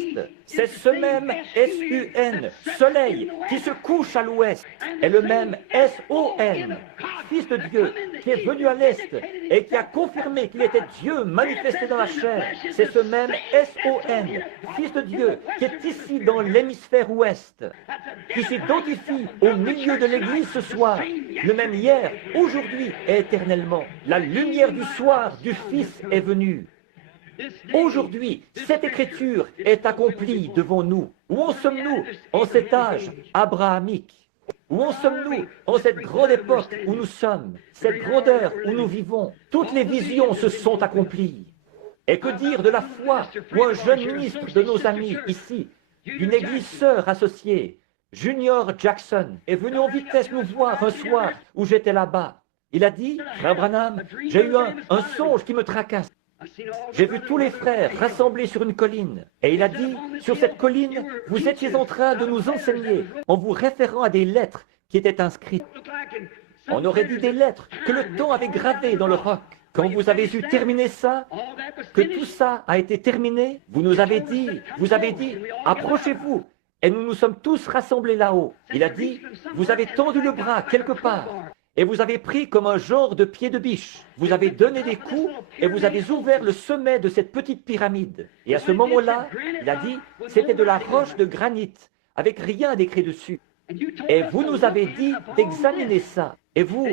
C'est ce même S-U-N, soleil, qui se couche à l'ouest. Et le même S-O-N, Fils de Dieu, qui est venu à l'est et qui a confirmé qu'il était Dieu manifesté dans la chair. C'est ce même S-O-N, Fils de Dieu, qui est ici dans l'hémisphère ouest, qui s'identifie au milieu de l'église ce soir, le même hier, aujourd'hui et éternellement. La lumière du soir du Fils est venue. Aujourd'hui, cette écriture est accomplie devant nous. Où en sommes-nous en cet âge abrahamique? Où en sommes-nous en cette grande époque où nous sommes, cette grandeur où nous vivons? Toutes les visions se sont accomplies. Et que dire de la foi où un jeune ministre de nos amis ici, d'une église sœur associée, Junior Jackson, est venu en vitesse nous voir un soir où j'étais là-bas. Il a dit, Frère Branham, j'ai eu un songe qui me tracasse. J'ai vu tous les frères rassemblés sur une colline. Et il a dit, sur cette colline, vous étiez en train de nous enseigner en vous référant à des lettres qui étaient inscrites. On aurait dit des lettres que le temps avait gravées dans le roc. Quand vous avez eu terminé ça, que tout ça a été terminé, vous avez dit, approchez-vous. Et nous nous sommes tous rassemblés là-haut. Il a dit, vous avez tendu le bras quelque part. Et vous avez pris comme un genre de pied de biche. Vous avez donné des coups et vous avez ouvert le sommet de cette petite pyramide. Et à ce moment-là, il a dit, c'était de la roche de granit, avec rien d'écrit dessus. Et vous nous avez dit d'examiner ça. Et vous,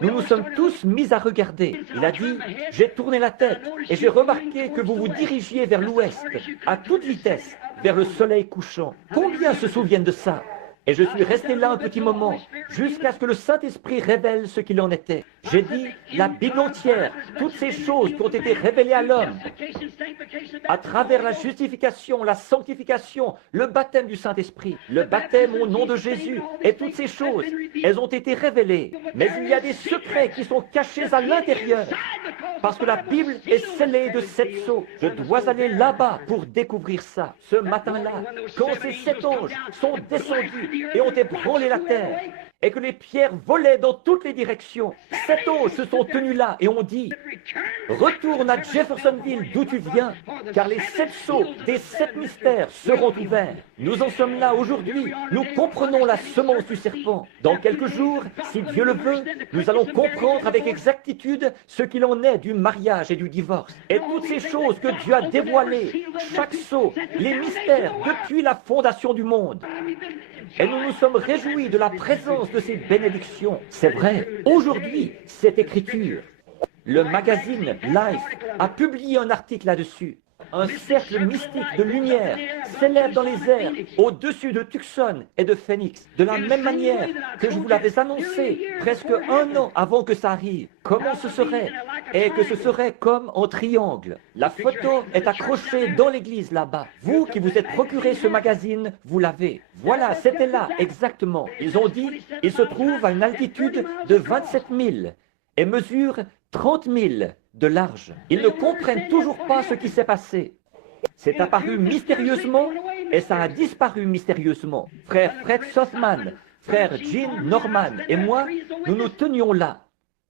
nous nous sommes tous mis à regarder. Il a dit, j'ai tourné la tête et j'ai remarqué que vous vous dirigiez vers l'ouest, à toute vitesse, vers le soleil couchant. Combien se souviennent de ça? Et je suis resté là un petit moment. jusqu'à ce que le Saint-Esprit révèle ce qu'il en était. J'ai dit, la Bible entière, toutes ces choses qui ont été révélées à l'homme, à travers la justification, la sanctification, le baptême du Saint-Esprit, le baptême au nom de Jésus, et toutes ces choses, elles ont été révélées. Mais il y a des secrets qui sont cachés à l'intérieur, parce que la Bible est scellée de 7 sceaux. Je dois aller là-bas pour découvrir ça. Ce matin-là, quand ces 7 anges sont descendus et ont ébranlé la terre, et que les pierres volaient dans toutes les directions, 7 anges se sont tenus là et ont dit, retourne à Jeffersonville d'où tu viens, car les 7 sceaux des 7 mystères seront ouverts. Nous en sommes là aujourd'hui, nous comprenons la semence du serpent. Dans quelques jours, si Dieu le veut, nous allons comprendre avec exactitude ce qu'il en est du mariage et du divorce. Et toutes ces choses que Dieu a dévoilées, chaque sceau, les mystères depuis la fondation du monde. Et nous nous sommes réjouis de la présence de ces bénédictions. C'est vrai, aujourd'hui, cette écriture, le magazine Life a publié un article là-dessus. Un cercle mystique de lumière s'élève dans les airs au-dessus de Tucson et de Phoenix, de la même manière que je vous l'avais annoncé presque 1 an avant que ça arrive. Comment ce serait? Et que ce serait comme en triangle. La photo est accrochée dans l'église là-bas. Vous qui vous êtes procuré ce magazine, vous l'avez. Voilà, c'était là, exactement. Ils ont dit, il se trouve à une altitude de 27 000 et mesure 30 000 de large. Ils ne comprennent toujours pas ce qui s'est passé. C'est apparu mystérieusement et ça a disparu mystérieusement. Frère Fred Sothman, frère Gene Norman et moi, nous nous tenions là.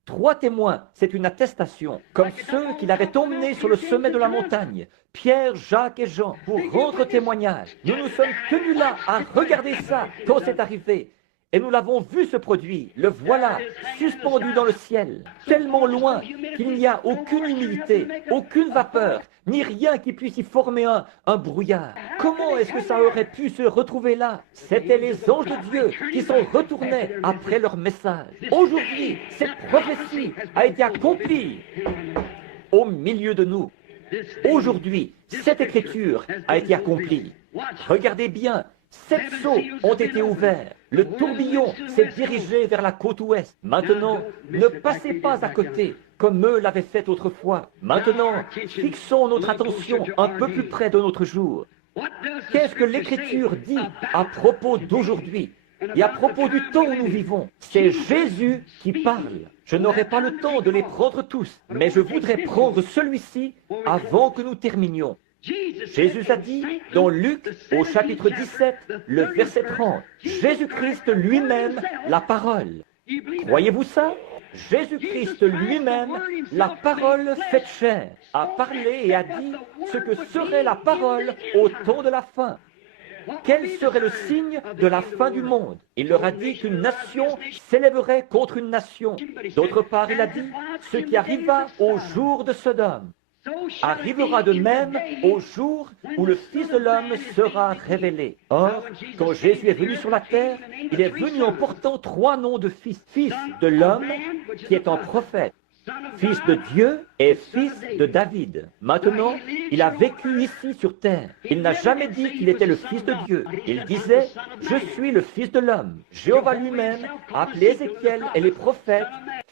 3 témoins, c'est une attestation, comme ceux qui l'avaient emmené sur le sommet de la montagne, Pierre, Jacques et Jean, pour rendre témoignage. Nous nous sommes tenus là à regarder ça quand c'est arrivé. Et nous l'avons vu se produire, le voilà, suspendu dans le ciel, tellement loin qu'il n'y a aucune humidité, aucune vapeur, ni rien qui puisse y former un brouillard. Comment est-ce que ça aurait pu se retrouver là? C'étaient les anges de Dieu qui s'en retournaient après leur message. Aujourd'hui, cette prophétie a été accomplie au milieu de nous. Aujourd'hui, cette écriture a été accomplie. Regardez bien. 7 sceaux ont été ouverts. Le tourbillon s'est dirigé vers la côte ouest. Maintenant, ne passez pas à côté, comme eux l'avaient fait autrefois. Maintenant, fixons notre attention un peu plus près de notre jour. Qu'est-ce que l'Écriture dit à propos d'aujourd'hui et à propos du temps où nous vivons? C'est Jésus qui parle. Je n'aurai pas le temps de les prendre tous, mais je voudrais prendre celui-ci avant que nous terminions. Jésus a dit dans Luc au chapitre 17, le verset 30, Jésus-Christ lui-même, la parole. Croyez-vous ça? Jésus-Christ lui-même, la parole faite chair, a parlé et a dit ce que serait la parole au temps de la fin. Quel serait le signe de la fin du monde? Il leur a dit qu'une nation s'élèverait contre une nation. D'autre part, il a dit ce qui arriva au jour de Sodome arrivera de même au jour où le Fils de l'homme sera révélé. Or, quand Jésus est venu sur la terre, il est venu en portant 3 noms de fils. Fils de l'homme, qui est un prophète, fils de Dieu et fils de David. Maintenant, il a vécu ici sur terre. Il n'a jamais dit qu'il était le fils de Dieu. Il disait, je suis le fils de l'homme. Jéhovah lui-même a appelé Ézéchiel et les prophètes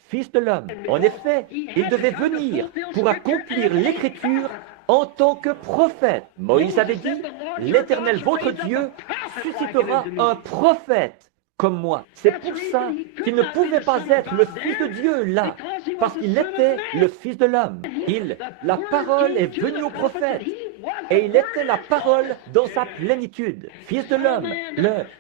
fils de l'homme. En effet, il devait venir pour accomplir l'écriture en tant que prophète. Moïse avait dit, l'Éternel votre Dieu suscitera un prophète comme moi. C'est pour ça qu'il ne pouvait pas être le Fils de Dieu là, parce qu'il était le Fils de l'homme. La parole est venue au prophète, et il était la parole dans sa plénitude. Fils de l'homme,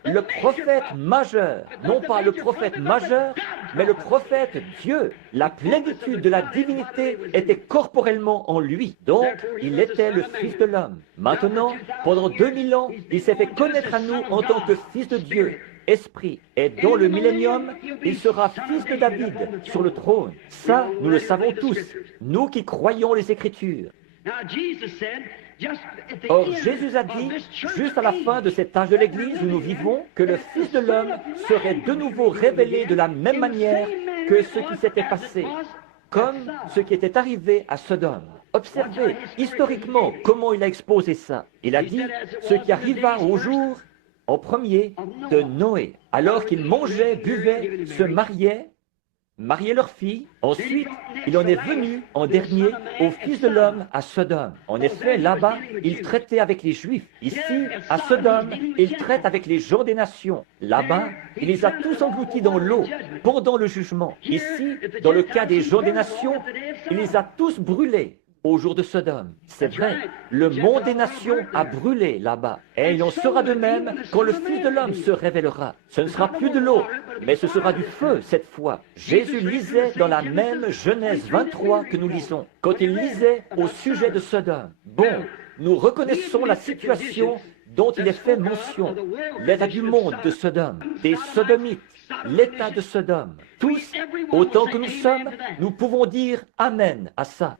le prophète majeur, non pas le prophète majeur, mais le prophète Dieu. La plénitude de la divinité était corporellement en lui, donc il était le Fils de l'homme. Maintenant, pendant 2000 ans, il s'est fait connaître à nous en tant que Fils de Dieu. Esprit, et dans le millénium, il sera fils de David sur le trône. Ça, nous le savons tous, nous qui croyons les Écritures. Or, Jésus a dit, juste à la fin de cet âge de l'Église où nous vivons, que le Fils de l'homme serait de nouveau révélé de la même manière que ce qui s'était passé, comme ce qui était arrivé à Sodome. Observez historiquement comment il a exposé ça. Il a dit, ce qui arriva au jour en premier de Noé, alors qu'ils mangeaient, buvaient, se mariaient leur fille. Ensuite, il en est venu en dernier au Fils de l'homme à Sodome. En effet, là-bas, il traitait avec les Juifs. Ici, à Sodome, il traite avec les gens des nations. Là-bas, il les a tous engloutis dans l'eau pendant le jugement. Ici, dans le cas des gens des nations, il les a tous brûlés au jour de Sodome. C'est vrai, le monde des nations a brûlé là-bas. Et il en sera de même quand le Fils de l'homme se révélera. Ce ne sera plus de l'eau, mais ce sera du feu cette fois. Jésus lisait dans la même Genèse 23 que nous lisons, quand il lisait au sujet de Sodome. Bon, nous reconnaissons la situation dont il est fait mention, l'état du monde de Sodome, des sodomites, l'état de Sodome. Tous, autant que nous sommes, nous pouvons dire Amen à ça.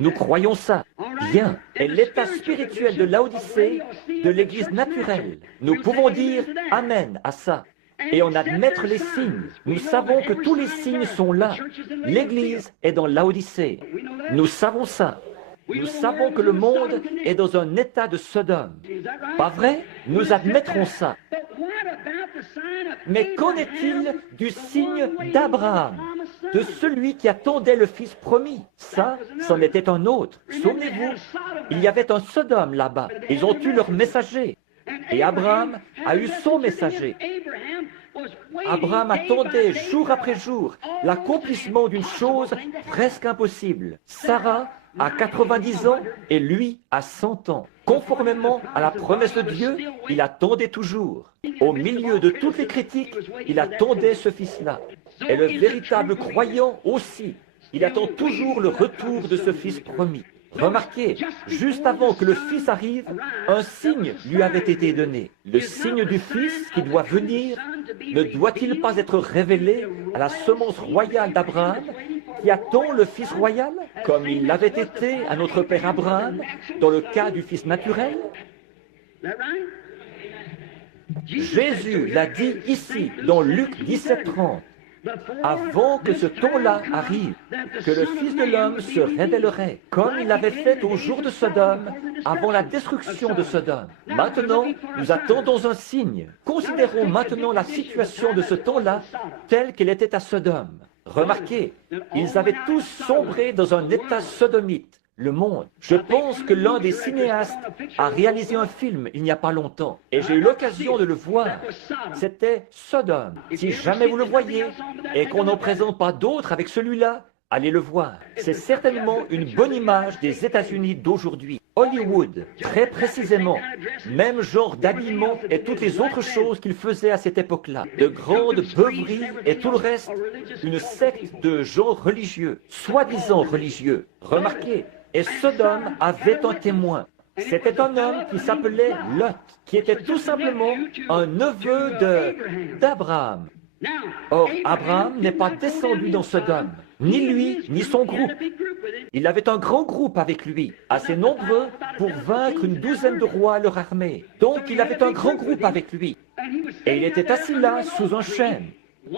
Nous croyons ça. Bien. Et l'état spirituel de Laodicée, de l'Église naturelle, nous pouvons dire Amen à ça. Et en admettre les signes. Nous savons que tous les signes sont là. L'Église est dans Laodicée. Nous savons ça. Nous savons que le monde est dans un état de Sodome. Pas vrai? Nous admettrons ça. Mais qu'en est-il du signe d'Abraham, de celui qui attendait le Fils promis? Ça, c'en était un autre. Souvenez-vous, il y avait un Sodome là-bas. Ils ont eu leur messager. Et Abraham a eu son messager. Abraham attendait jour après jour l'accomplissement d'une chose presque impossible. Sarah a 90 ans et lui a 100 ans. Conformément à la promesse de Dieu, il attendait toujours. Au milieu de toutes les critiques, il attendait ce fils-là. Et le véritable croyant aussi, il attend toujours le retour de ce fils promis. Remarquez, juste avant que le Fils arrive, un signe lui avait été donné. Le signe du Fils qui doit venir ne doit-il pas être révélé à la semence royale d'Abraham qui attend le Fils royal, comme il l'avait été à notre père Abraham dans le cas du Fils naturel? Jésus l'a dit ici dans Luc 17:30. Avant que ce temps-là arrive, que le Fils de l'homme se révélerait, comme il l'avait fait au jour de Sodome, avant la destruction de Sodome. Maintenant, nous attendons un signe. Considérons maintenant la situation de ce temps-là telle qu'elle était à Sodome. Remarquez, ils avaient tous sombré dans un état sodomite. Le monde. Je pense que l'un des cinéastes a réalisé un film il n'y a pas longtemps, et j'ai eu l'occasion de le voir. C'était Sodome. Si jamais vous le voyez, et qu'on n'en présente pas d'autres avec celui-là, allez le voir. C'est certainement une bonne image des États-Unis d'aujourd'hui. Hollywood, très précisément, même genre d'habillement et toutes les autres choses qu'ils faisaient à cette époque-là. De grandes beuveries et tout le reste, une secte de gens religieux, soi-disant religieux. Remarquez, et Sodome avait un témoin. C'était un homme qui s'appelait Lot, qui était tout simplement un neveu d'Abraham. Or, Abraham n'est pas descendu dans Sodome, ni lui, ni son groupe. Il avait un grand groupe avec lui, assez nombreux pour vaincre une douzaine de rois à leur armée. Donc, il avait un grand groupe avec lui. Et il était assis là, sous un chêne.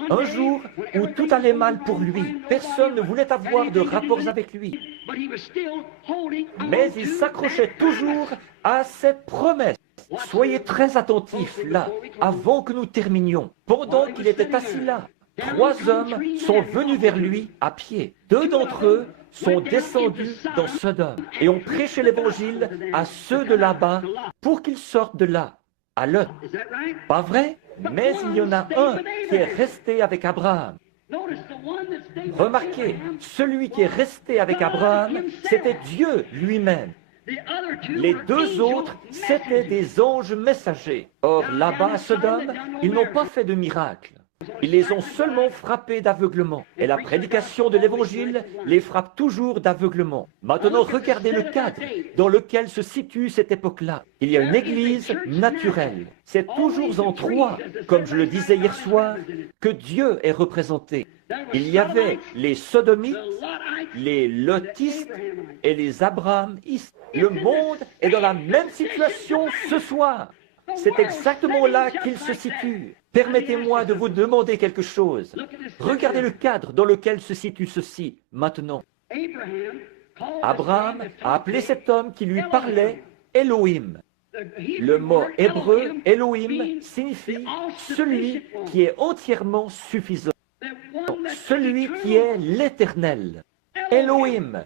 Un jour où tout allait mal pour lui, personne ne voulait avoir de rapports avec lui. Mais il s'accrochait toujours à cette promesse. Soyez très attentifs là, avant que nous terminions. Pendant qu'il était assis là, 3 hommes sont venus vers lui à pied. 2 d'entre eux sont descendus dans Sodome et ont prêché l'évangile à ceux de là-bas pour qu'ils sortent de là, à Lot. Pas vrai? Mais il y en a un qui est resté avec Abraham. Remarquez, celui qui est resté avec Abraham, c'était Dieu lui-même. Les 2 autres, c'étaient des anges messagers. Or, là-bas à Sodome, ils n'ont pas fait de miracle. Ils les ont seulement frappés d'aveuglement. Et la prédication de l'Évangile les frappe toujours d'aveuglement. Maintenant, regardez le cadre dans lequel se situe cette époque-là. Il y a une église naturelle. C'est toujours en 3, comme je le disais hier soir, que Dieu est représenté. Il y avait les sodomites, les lotistes et les abrahamistes. Le monde est dans la même situation ce soir. C'est exactement là qu'il se situe. Permettez-moi de vous demander quelque chose. Regardez le cadre dans lequel se situe ceci maintenant. Abraham a appelé cet homme qui lui parlait Elohim. Le mot hébreu, Elohim, signifie celui qui est entièrement suffisant, celui qui est l'Éternel. Elohim,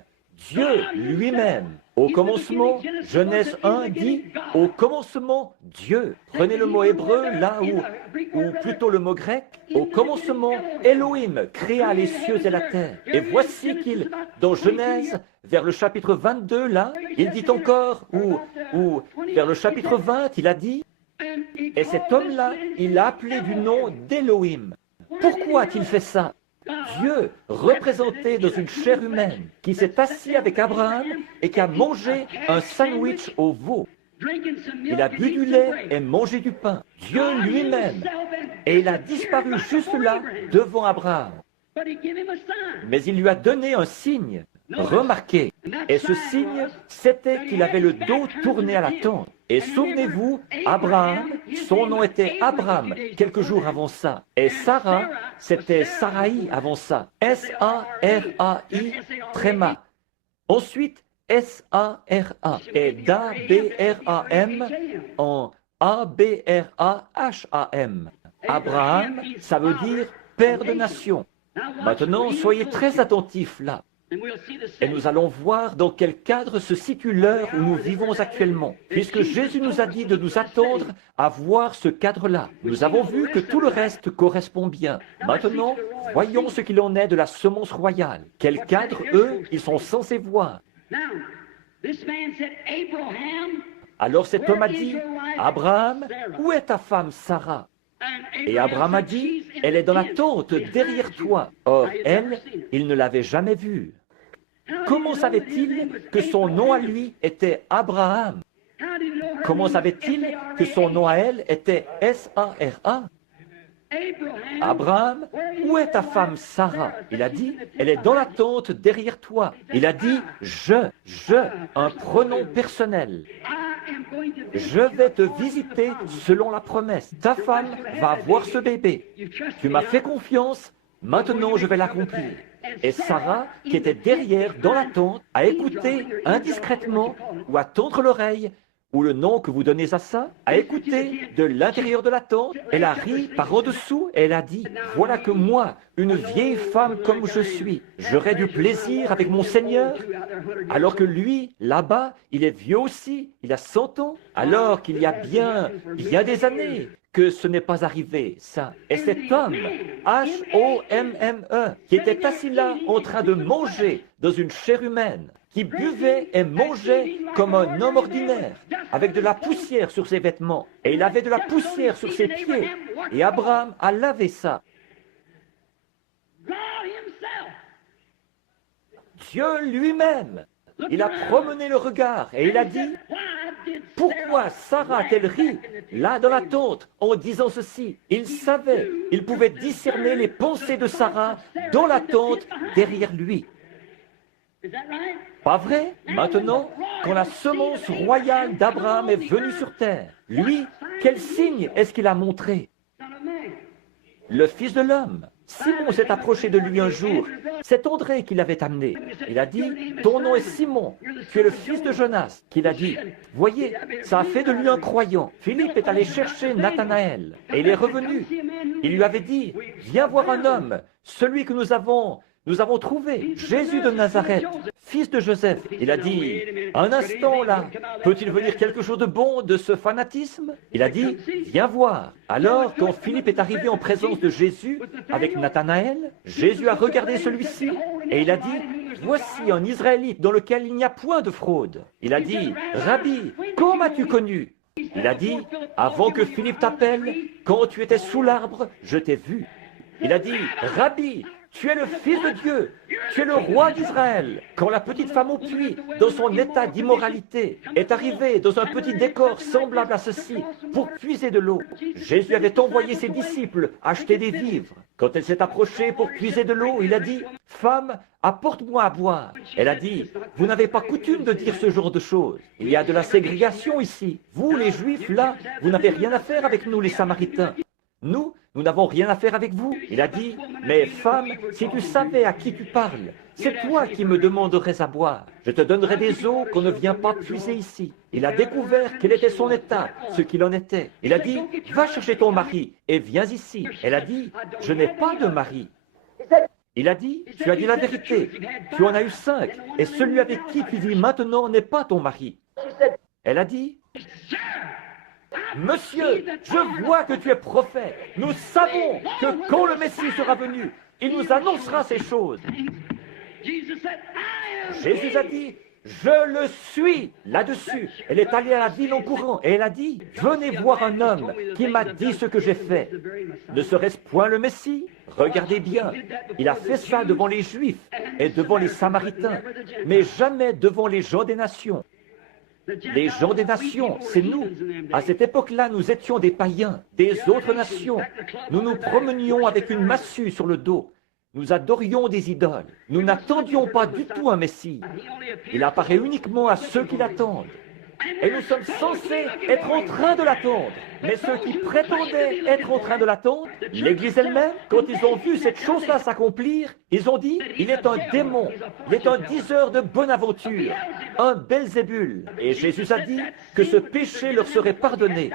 Dieu lui-même. Au commencement, Genèse 1 dit « Au commencement, Dieu ». Prenez le mot hébreu là ou plutôt le mot grec. Au commencement, Elohim créa les cieux et la terre. Et voici qu'il, dans Genèse, vers le chapitre 22, là, il dit encore, ou vers le chapitre 20, il a dit « Et cet homme-là, il l'a appelé du nom d'Elohim ». Pourquoi a-t-il fait ça? Dieu, représenté dans une chair humaine, qui s'est assis avec Abraham et qui a mangé un sandwich au veau. Il a bu du lait et mangé du pain. Dieu lui-même. Et il a disparu juste là, devant Abraham. Mais il lui a donné un signe. Remarquez. Et ce signe, c'était qu'il avait le dos tourné à la tente. Et souvenez-vous, Abraham, son nom était Abraham quelques jours avant ça. Et Sarah, c'était Sarai avant ça. S-A-R-A-I, tréma. Ensuite, S-A-R-A. Et d'A-B-R-A-M en A-B-R-A-H-A-M. Abraham, ça veut dire père de nation. Maintenant, soyez très attentifs là. Et nous allons voir dans quel cadre se situe l'heure où nous vivons actuellement. Puisque Jésus nous a dit de nous attendre à voir ce cadre-là. Nous avons vu que tout le reste correspond bien. Maintenant, voyons ce qu'il en est de la semence royale. Quel cadre, eux, ils sont censés voir. Alors cet homme a dit, Abraham, où est ta femme Sarah? Et Abraham a dit, elle est dans la tente derrière toi. Or, elle, il ne l'avait jamais vue. Comment savait-il que son nom à lui était Abraham? Comment savait-il que son nom à elle était S-A-R-A? Abraham, où est ta femme Sarah? Il a dit, elle est dans la tente derrière toi. Il a dit, un pronom personnel. Je vais te visiter selon la promesse. Ta femme va avoir ce bébé. Tu m'as fait confiance, maintenant je vais l'accomplir. Et Sarah, qui était derrière dans la tente, a écouté indiscrètement ou à tendre l'oreille, ou le nom que vous donnez à ça, a écouté de l'intérieur de la tente. Elle a ri par en-dessous et elle a dit, voilà que moi, une vieille femme comme je suis, j'aurai du plaisir avec mon Seigneur, alors que lui, là-bas, il est vieux aussi, il a 100 ans, alors qu'il y a bien des années que ce n'est pas arrivé, ça. Et cet homme, H-O-M-M-E, qui était assis là en train de manger dans une chair humaine, qui buvait et mangeait comme un homme ordinaire, avec de la poussière sur ses vêtements, et il avait de la poussière sur ses pieds, et Abraham a lavé ça. Dieu lui-même, il a promené le regard, et il a dit, pourquoi Sarah a-t-elle ri là dans la tente en disant ceci? Il savait, il pouvait discerner les pensées de Sarah dans la tente derrière lui. Pas vrai? Maintenant, quand la semence royale d'Abraham est venue sur terre, lui, quel signe est-ce qu'il a montré? Le Fils de l'homme. Simon s'est approché de lui un jour. C'est André qui l'avait amené. Il a dit, ton nom est Simon, tu es le fils de Jonas. Qu'il a dit, voyez, ça a fait de lui un croyant. Philippe est allé chercher Nathanaël et il est revenu. Il lui avait dit, viens voir un homme, celui que nous avons trouvé, Jésus de Nazareth, fils de Joseph. Il a dit, un instant là, peut-il venir quelque chose de bon de ce fanatisme? Il a dit, viens voir. Alors, quand Philippe est arrivé en présence de Jésus avec Nathanaël, Jésus a regardé celui-ci et il a dit, voici un Israélite dans lequel il n'y a point de fraude. Il a dit, Rabbi, comment m'as-tu connu? Il a dit, avant que Philippe t'appelle, quand tu étais sous l'arbre, je t'ai vu. Il a dit, Rabbi, tu es le Fils de Dieu, tu es le roi d'Israël. Quand la petite femme au puits, dans son état d'immoralité, est arrivée dans un petit décor semblable à ceci, pour puiser de l'eau, Jésus avait envoyé ses disciples acheter des vivres. Quand elle s'est approchée pour puiser de l'eau, il a dit, femme, apporte-moi à boire. Elle a dit, vous n'avez pas coutume de dire ce genre de choses. Il y a de la ségrégation ici. Vous, les Juifs, là, vous n'avez rien à faire avec nous, les Samaritains. Nous nous n'avons rien à faire avec vous. Il a dit, mais femme, si tu savais à qui tu parles, c'est toi qui me demanderais à boire. Je te donnerai des eaux qu'on ne vient pas puiser ici. Il a découvert quel était son état, ce qu'il en était. Il a dit, va chercher ton mari et viens ici. Elle a dit, je n'ai pas de mari. Il a dit, tu as dit la vérité, tu en as eu 5, et celui avec qui tu vis maintenant n'est pas ton mari. Elle a dit, monsieur, je vois que tu es prophète. Nous savons que quand le Messie sera venu, il nous annoncera ces choses. Jésus a dit, je le suis là-dessus. Elle est allée à la ville en courant et elle a dit, venez voir un homme qui m'a dit ce que j'ai fait. Ne serait-ce point le Messie? Regardez bien, il a fait ça devant les Juifs et devant les Samaritains, mais jamais devant les gens des nations. Les gens des nations, c'est nous. À cette époque-là, nous étions des païens, des autres nations. Nous nous promenions avec une massue sur le dos. Nous adorions des idoles. Nous n'attendions pas du tout un Messie. Il apparaît uniquement à ceux qui l'attendent. Et nous sommes censés être en train de l'attendre. Mais ceux qui prétendaient être en train de l'attendre, l'Église elle-même, quand ils ont vu cette chose-là s'accomplir, ils ont dit, il est un démon, il est un diseur de bonne aventure, un Belzébul. Et Jésus a dit que ce péché leur serait pardonné,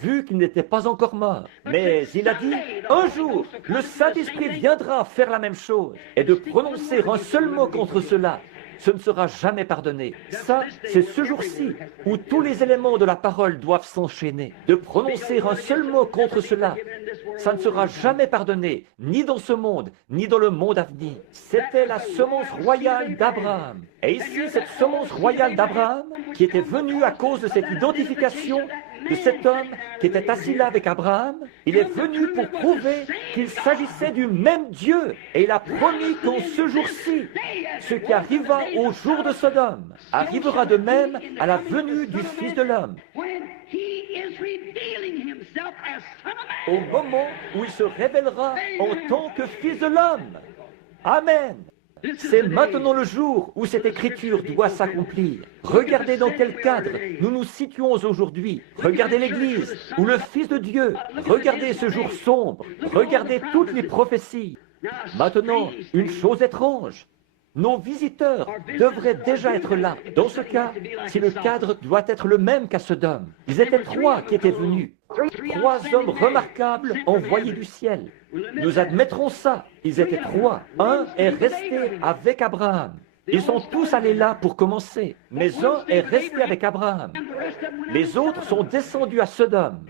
vu qu'ils n'étaient pas encore morts. Mais il a dit, un jour, le Saint-Esprit viendra faire la même chose, et de prononcer un seul mot contre cela, ce ne sera jamais pardonné. Ça, c'est ce jour-ci où tous les éléments de la parole doivent s'enchaîner. De prononcer un seul mot contre cela, ça ne sera jamais pardonné, ni dans ce monde, ni dans le monde à venir. C'était la semence royale d'Abraham. Et ici, cette semence royale d'Abraham, qui était venue à cause de cette identification de cet homme qui était assis là avec Abraham, il est venu pour prouver qu'il s'agissait du même Dieu. Et il a promis qu'en ce jour-ci, ce qui arriva au jour de Sodome arrivera de même à la venue du Fils de l'homme. Au moment où il se révélera en tant que Fils de l'homme. Amen. C'est maintenant le jour où cette écriture doit s'accomplir. Regardez dans quel cadre nous nous situons aujourd'hui. Regardez l'Église ou le Fils de Dieu. Regardez ce jour sombre. Regardez toutes les prophéties. Maintenant, une chose étrange. Nos visiteurs devraient déjà être là. Dans ce cas, si le cadre doit être le même qu'à Sodome, ils étaient 3 qui étaient venus. 3 hommes remarquables envoyés du ciel. Nous admettrons ça. Ils étaient 3. Un est resté avec Abraham. Ils sont tous allés là pour commencer. Mais un est resté avec Abraham. Les autres sont descendus à Sodome.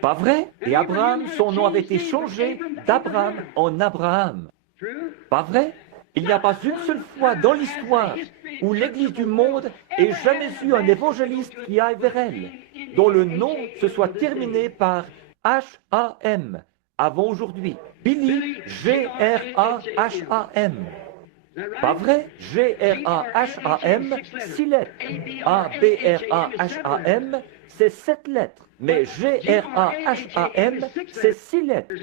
Pas vrai? Et Abraham, son nom avait été changé d'Abraham en Abraham. Pas vrai? Il n'y a pas une seule fois dans l'histoire où l'Église du monde ait jamais eu un évangéliste qui aille vers elle, dont le nom se soit terminé par H-A-M, avant aujourd'hui. Billy, G-R-A-H-A-M. Pas vrai? G-R-A-H-A-M, 6 lettres. A-B-R-A-H-A-M, c'est 7 lettres. Mais G-R-A-H-A-M, c'est 6 lettres.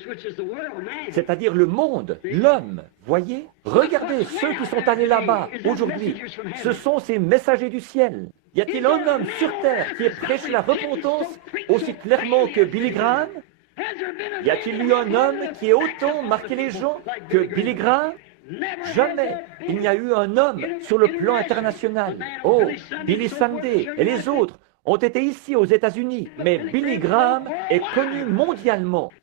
C'est-à-dire le monde, l'homme. Voyez? Regardez ceux qui sont allés là-bas aujourd'hui. Ce sont ces messagers du ciel. Y a-t-il un homme sur terre qui ait prêché la repentance aussi clairement que Billy Graham? Y a-t-il eu un homme qui ait autant marqué les gens que Billy Graham? Jamais il n'y a eu un homme sur le plan international. Oh, Billy Sunday et les autres ont été ici aux États-Unis, mais Billy Graham est connu mondialement.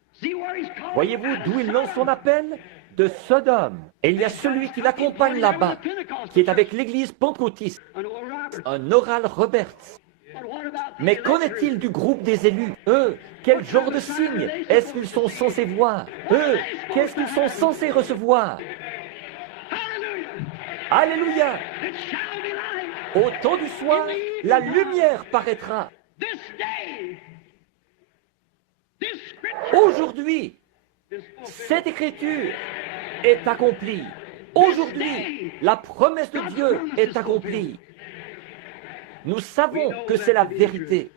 Voyez-vous d'où il lance son appel? De Sodome. Et il y a celui qui l'accompagne là-bas, qui est avec l'église pentecôtiste, un Oral Roberts. Mais qu'en est-il du groupe des élus? Eux, quel genre de signe est-ce qu'ils sont censés voir? Eux, qu'est-ce qu'ils sont censés recevoir? Alléluia! Au temps du soir, la lumière paraîtra. Aujourd'hui, cette écriture est accomplie. Aujourd'hui, la promesse de Dieu est accomplie. Nous savons que c'est la vérité.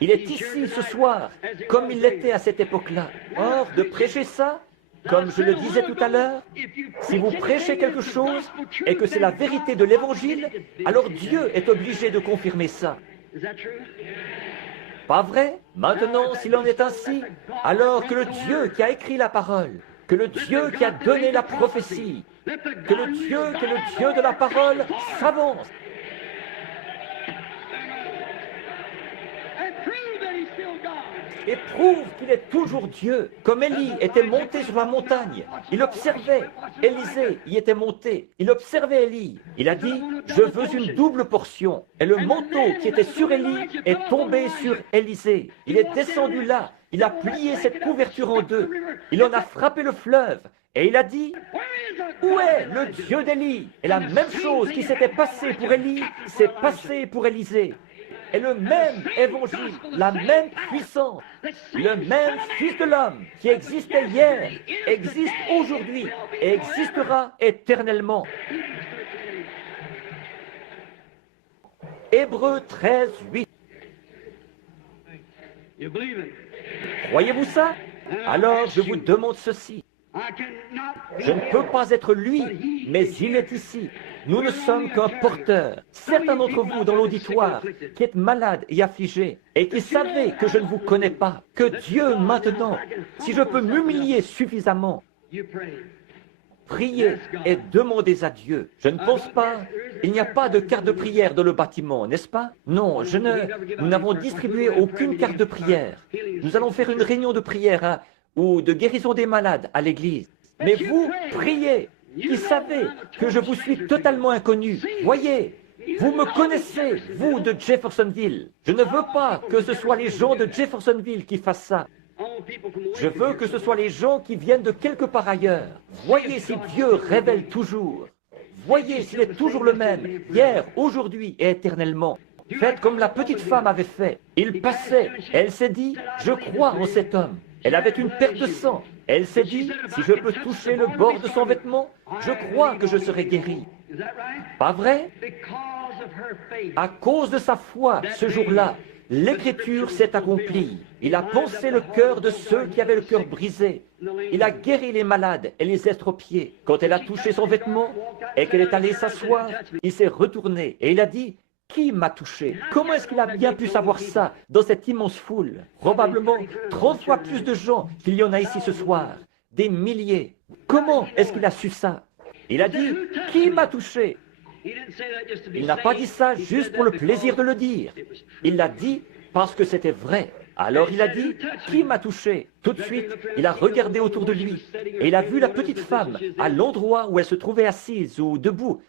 Il est ici ce soir, comme il l'était à cette époque-là. Or, de prêcher ça, comme je le disais tout à l'heure, si vous prêchez quelque chose et que c'est la vérité de l'Évangile, alors Dieu est obligé de confirmer ça. Pas vrai? Maintenant, s'il en est ainsi, alors que le Dieu qui a écrit la parole, que le Dieu qui a donné la prophétie, que le Dieu de la parole s'avance et prouve qu'il est toujours Dieu. Comme Élie était monté sur la montagne, il observait. Élisée y était monté. Il observait Élie. Il a dit, je veux une double portion. Et le manteau qui était sur Élie est tombé sur Élisée. Il est descendu là. Il a plié cette couverture en deux. Il en a frappé le fleuve. Et il a dit, où est le Dieu d'Élie? Et la même chose qui s'était passée pour Élie s'est passée pour Élisée. Et le même évangile, la même puissance, le même Fils de l'homme qui existait hier, existe aujourd'hui et existera éternellement. Hébreux 13, 8. Croyez-vous ça? Alors je vous demande ceci. Je ne peux pas être lui, mais il est ici. Nous ne sommes qu'un porteur. Certains d'entre vous dans l'auditoire qui êtes malades et affligés et qui savez que je ne vous connais pas, que Dieu maintenant, si je peux m'humilier suffisamment, priez et demandez à Dieu. Je ne pense pas, il n'y a pas de carte de prière dans le bâtiment, n'est-ce pas? Non, nous n'avons distribué aucune carte de prière. Nous allons faire une réunion de prière ou de guérison des malades à l'église. Mais vous, priez, qui savez que je vous suis totalement inconnu. Voyez, vous me connaissez, vous de Jeffersonville. Je ne veux pas que ce soit les gens de Jeffersonville qui fassent ça. Je veux que ce soit les gens qui viennent de quelque part ailleurs. Voyez si Dieu révèle toujours. Voyez s'il est toujours le même, hier, aujourd'hui et éternellement. Faites comme la petite femme avait fait. Il passait, elle s'est dit, je crois en cet homme. Elle avait une perte de sang. Elle s'est dit, si je peux toucher le bord de son vêtement, je crois que je serai guéri. Pas vrai? À cause de sa foi, ce jour-là, l'Écriture s'est accomplie. Il a pensé le cœur de ceux qui avaient le cœur brisé. Il a guéri les malades et les estropiés. Quand elle a touché son vêtement et qu'elle est allée s'asseoir, il s'est retourné et il a dit, qui m'a touché? Comment est-ce qu'il a bien pu savoir ça dans cette immense foule? Probablement 30 fois plus de gens qu'il y en a ici ce soir. Des milliers. Comment est-ce qu'il a su ça? Il a dit, qui m'a touché? Il n'a pas dit ça juste pour le plaisir de le dire. Il l'a dit parce que c'était vrai. Alors il a dit, qui m'a touché? Tout de suite, il a regardé autour de lui et il a vu la petite femme à l'endroit où elle se trouvait assise ou debout.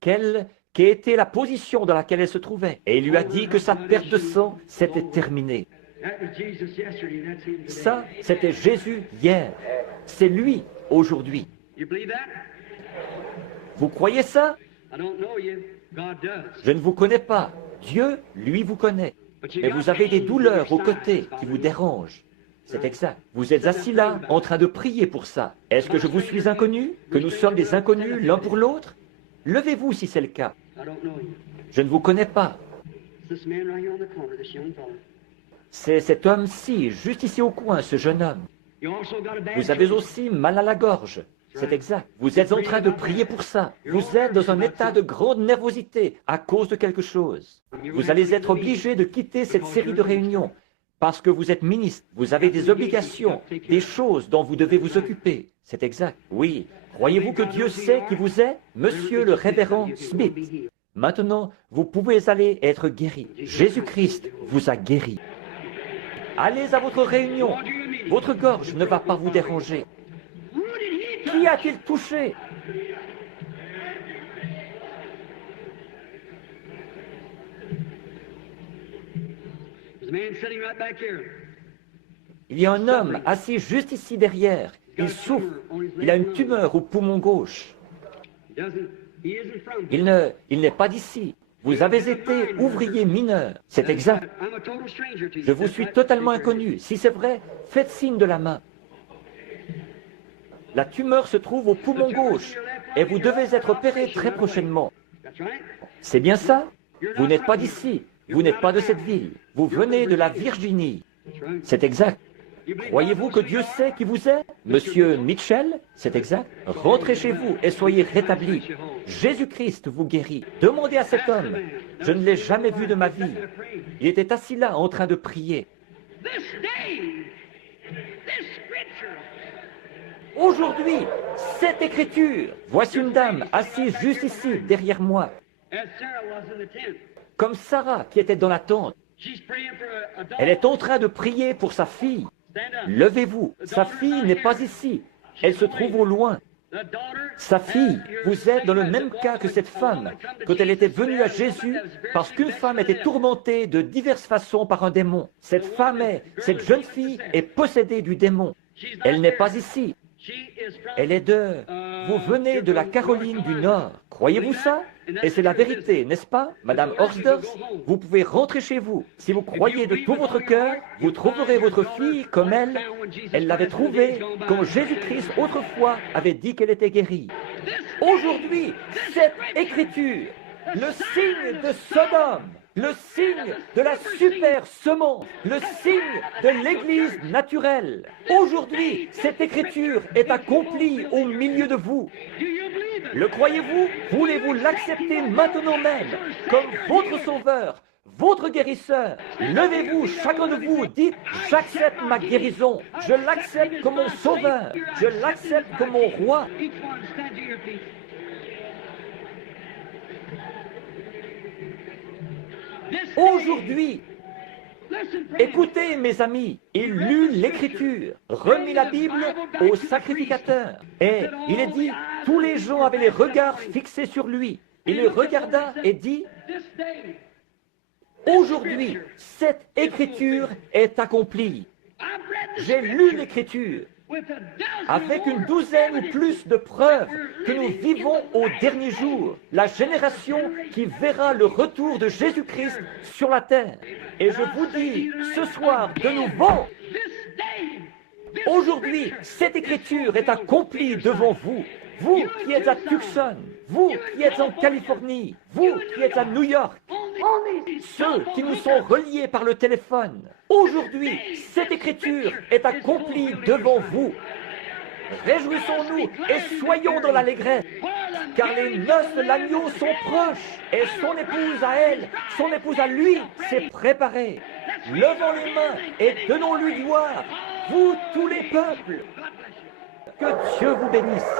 Quelle était la position dans laquelle elle se trouvait. Et il lui a dit que sa perte de sang s'était terminée. Ça, c'était Jésus hier. C'est lui aujourd'hui. Vous croyez ça? Je ne vous connais pas. Dieu, lui, vous connaît. Mais vous avez des douleurs aux côtés qui vous dérangent. C'est exact. Vous êtes assis là, en train de prier pour ça. Est-ce que je vous suis inconnu? Que nous sommes des inconnus l'un pour l'autre? Levez-vous si c'est le cas. Je ne vous connais pas. C'est cet homme-ci, juste ici au coin, ce jeune homme. Vous avez aussi mal à la gorge. C'est exact. Vous êtes en train de prier pour ça. Vous êtes dans un état de grande nervosité à cause de quelque chose. Vous allez être obligé de quitter cette série de réunions parce que vous êtes ministre. Vous avez des obligations, des choses dont vous devez vous occuper. C'est exact. Oui. Croyez-vous que Dieu sait qui vous êtes, Monsieur le révérend Smith? Maintenant, vous pouvez aller être guéri. Jésus-Christ vous a guéri. Allez à votre réunion. Votre gorge ne va pas vous déranger. Qui a-t-il touché? Il y a un homme assis juste ici derrière. Il souffre. Il a une tumeur au poumon gauche. Il n'est pas d'ici. Vous avez été ouvrier mineur. C'est exact. Je vous suis totalement inconnu. Si c'est vrai, faites signe de la main. La tumeur se trouve au poumon gauche et vous devez être opéré très prochainement. C'est bien ça? Vous n'êtes pas d'ici. Vous n'êtes pas de cette ville. Vous venez de la Virginie. C'est exact. Croyez-vous que Dieu sait qui vous êtes? Monsieur Mitchell, c'est exact. Rentrez chez vous et soyez rétablis. Jésus-Christ vous guérit. Demandez à cet homme. Je ne l'ai jamais vu de ma vie. Il était assis là en train de prier. Aujourd'hui, cette écriture, voici une dame assise juste ici, derrière moi, comme Sarah qui était dans la tente. Elle est en train de prier pour sa fille. Levez-vous, sa fille n'est pas ici, elle se trouve au loin. Sa fille, vous êtes dans le même cas que cette femme, quand elle était venue à Jésus, parce qu'une femme était tourmentée de diverses façons par un démon. Cette jeune fille est possédée du démon. Elle n'est pas ici. Elle est vous venez de la Caroline du Nord. Croyez-vous ça? Et c'est la vérité, n'est-ce pas, Madame Horsdorf? Vous pouvez rentrer chez vous. Si vous croyez de tout votre cœur, vous trouverez votre fille comme elle l'avait trouvée quand Jésus-Christ autrefois avait dit qu'elle était guérie. Aujourd'hui, cette écriture, le signe de Sodome, le signe de la super semence, le signe de l'Église naturelle. Aujourd'hui, cette écriture est accomplie au milieu de vous. Le croyez-vous? Voulez-vous l'accepter maintenant même comme votre sauveur, votre guérisseur? Levez-vous, chacun de vous, dites, j'accepte ma guérison, je l'accepte comme mon sauveur, je l'accepte comme mon roi. Aujourd'hui, écoutez mes amis, il lut l'Écriture, remit la Bible au sacrificateur, et il est dit, tous les gens avaient les regards fixés sur lui. Il les regarda et dit, aujourd'hui, cette Écriture est accomplie. J'ai lu l'Écriture avec une douzaine ou plus de preuves que nous vivons au dernier jour, la génération qui verra le retour de Jésus-Christ sur la terre. Et je vous dis ce soir de nouveau, aujourd'hui, cette écriture est accomplie devant vous. Vous qui êtes à Tucson, vous qui êtes en Californie, vous qui êtes à New York, ceux qui nous sont reliés par le téléphone, aujourd'hui, cette écriture est accomplie devant vous. Réjouissons-nous et soyons dans l'allégresse, car les noces de l'agneau sont proches, et son épouse à elle, son épouse à lui, s'est préparée. Levons les mains et donnons-lui gloire, vous tous les peuples. Que Dieu vous bénisse.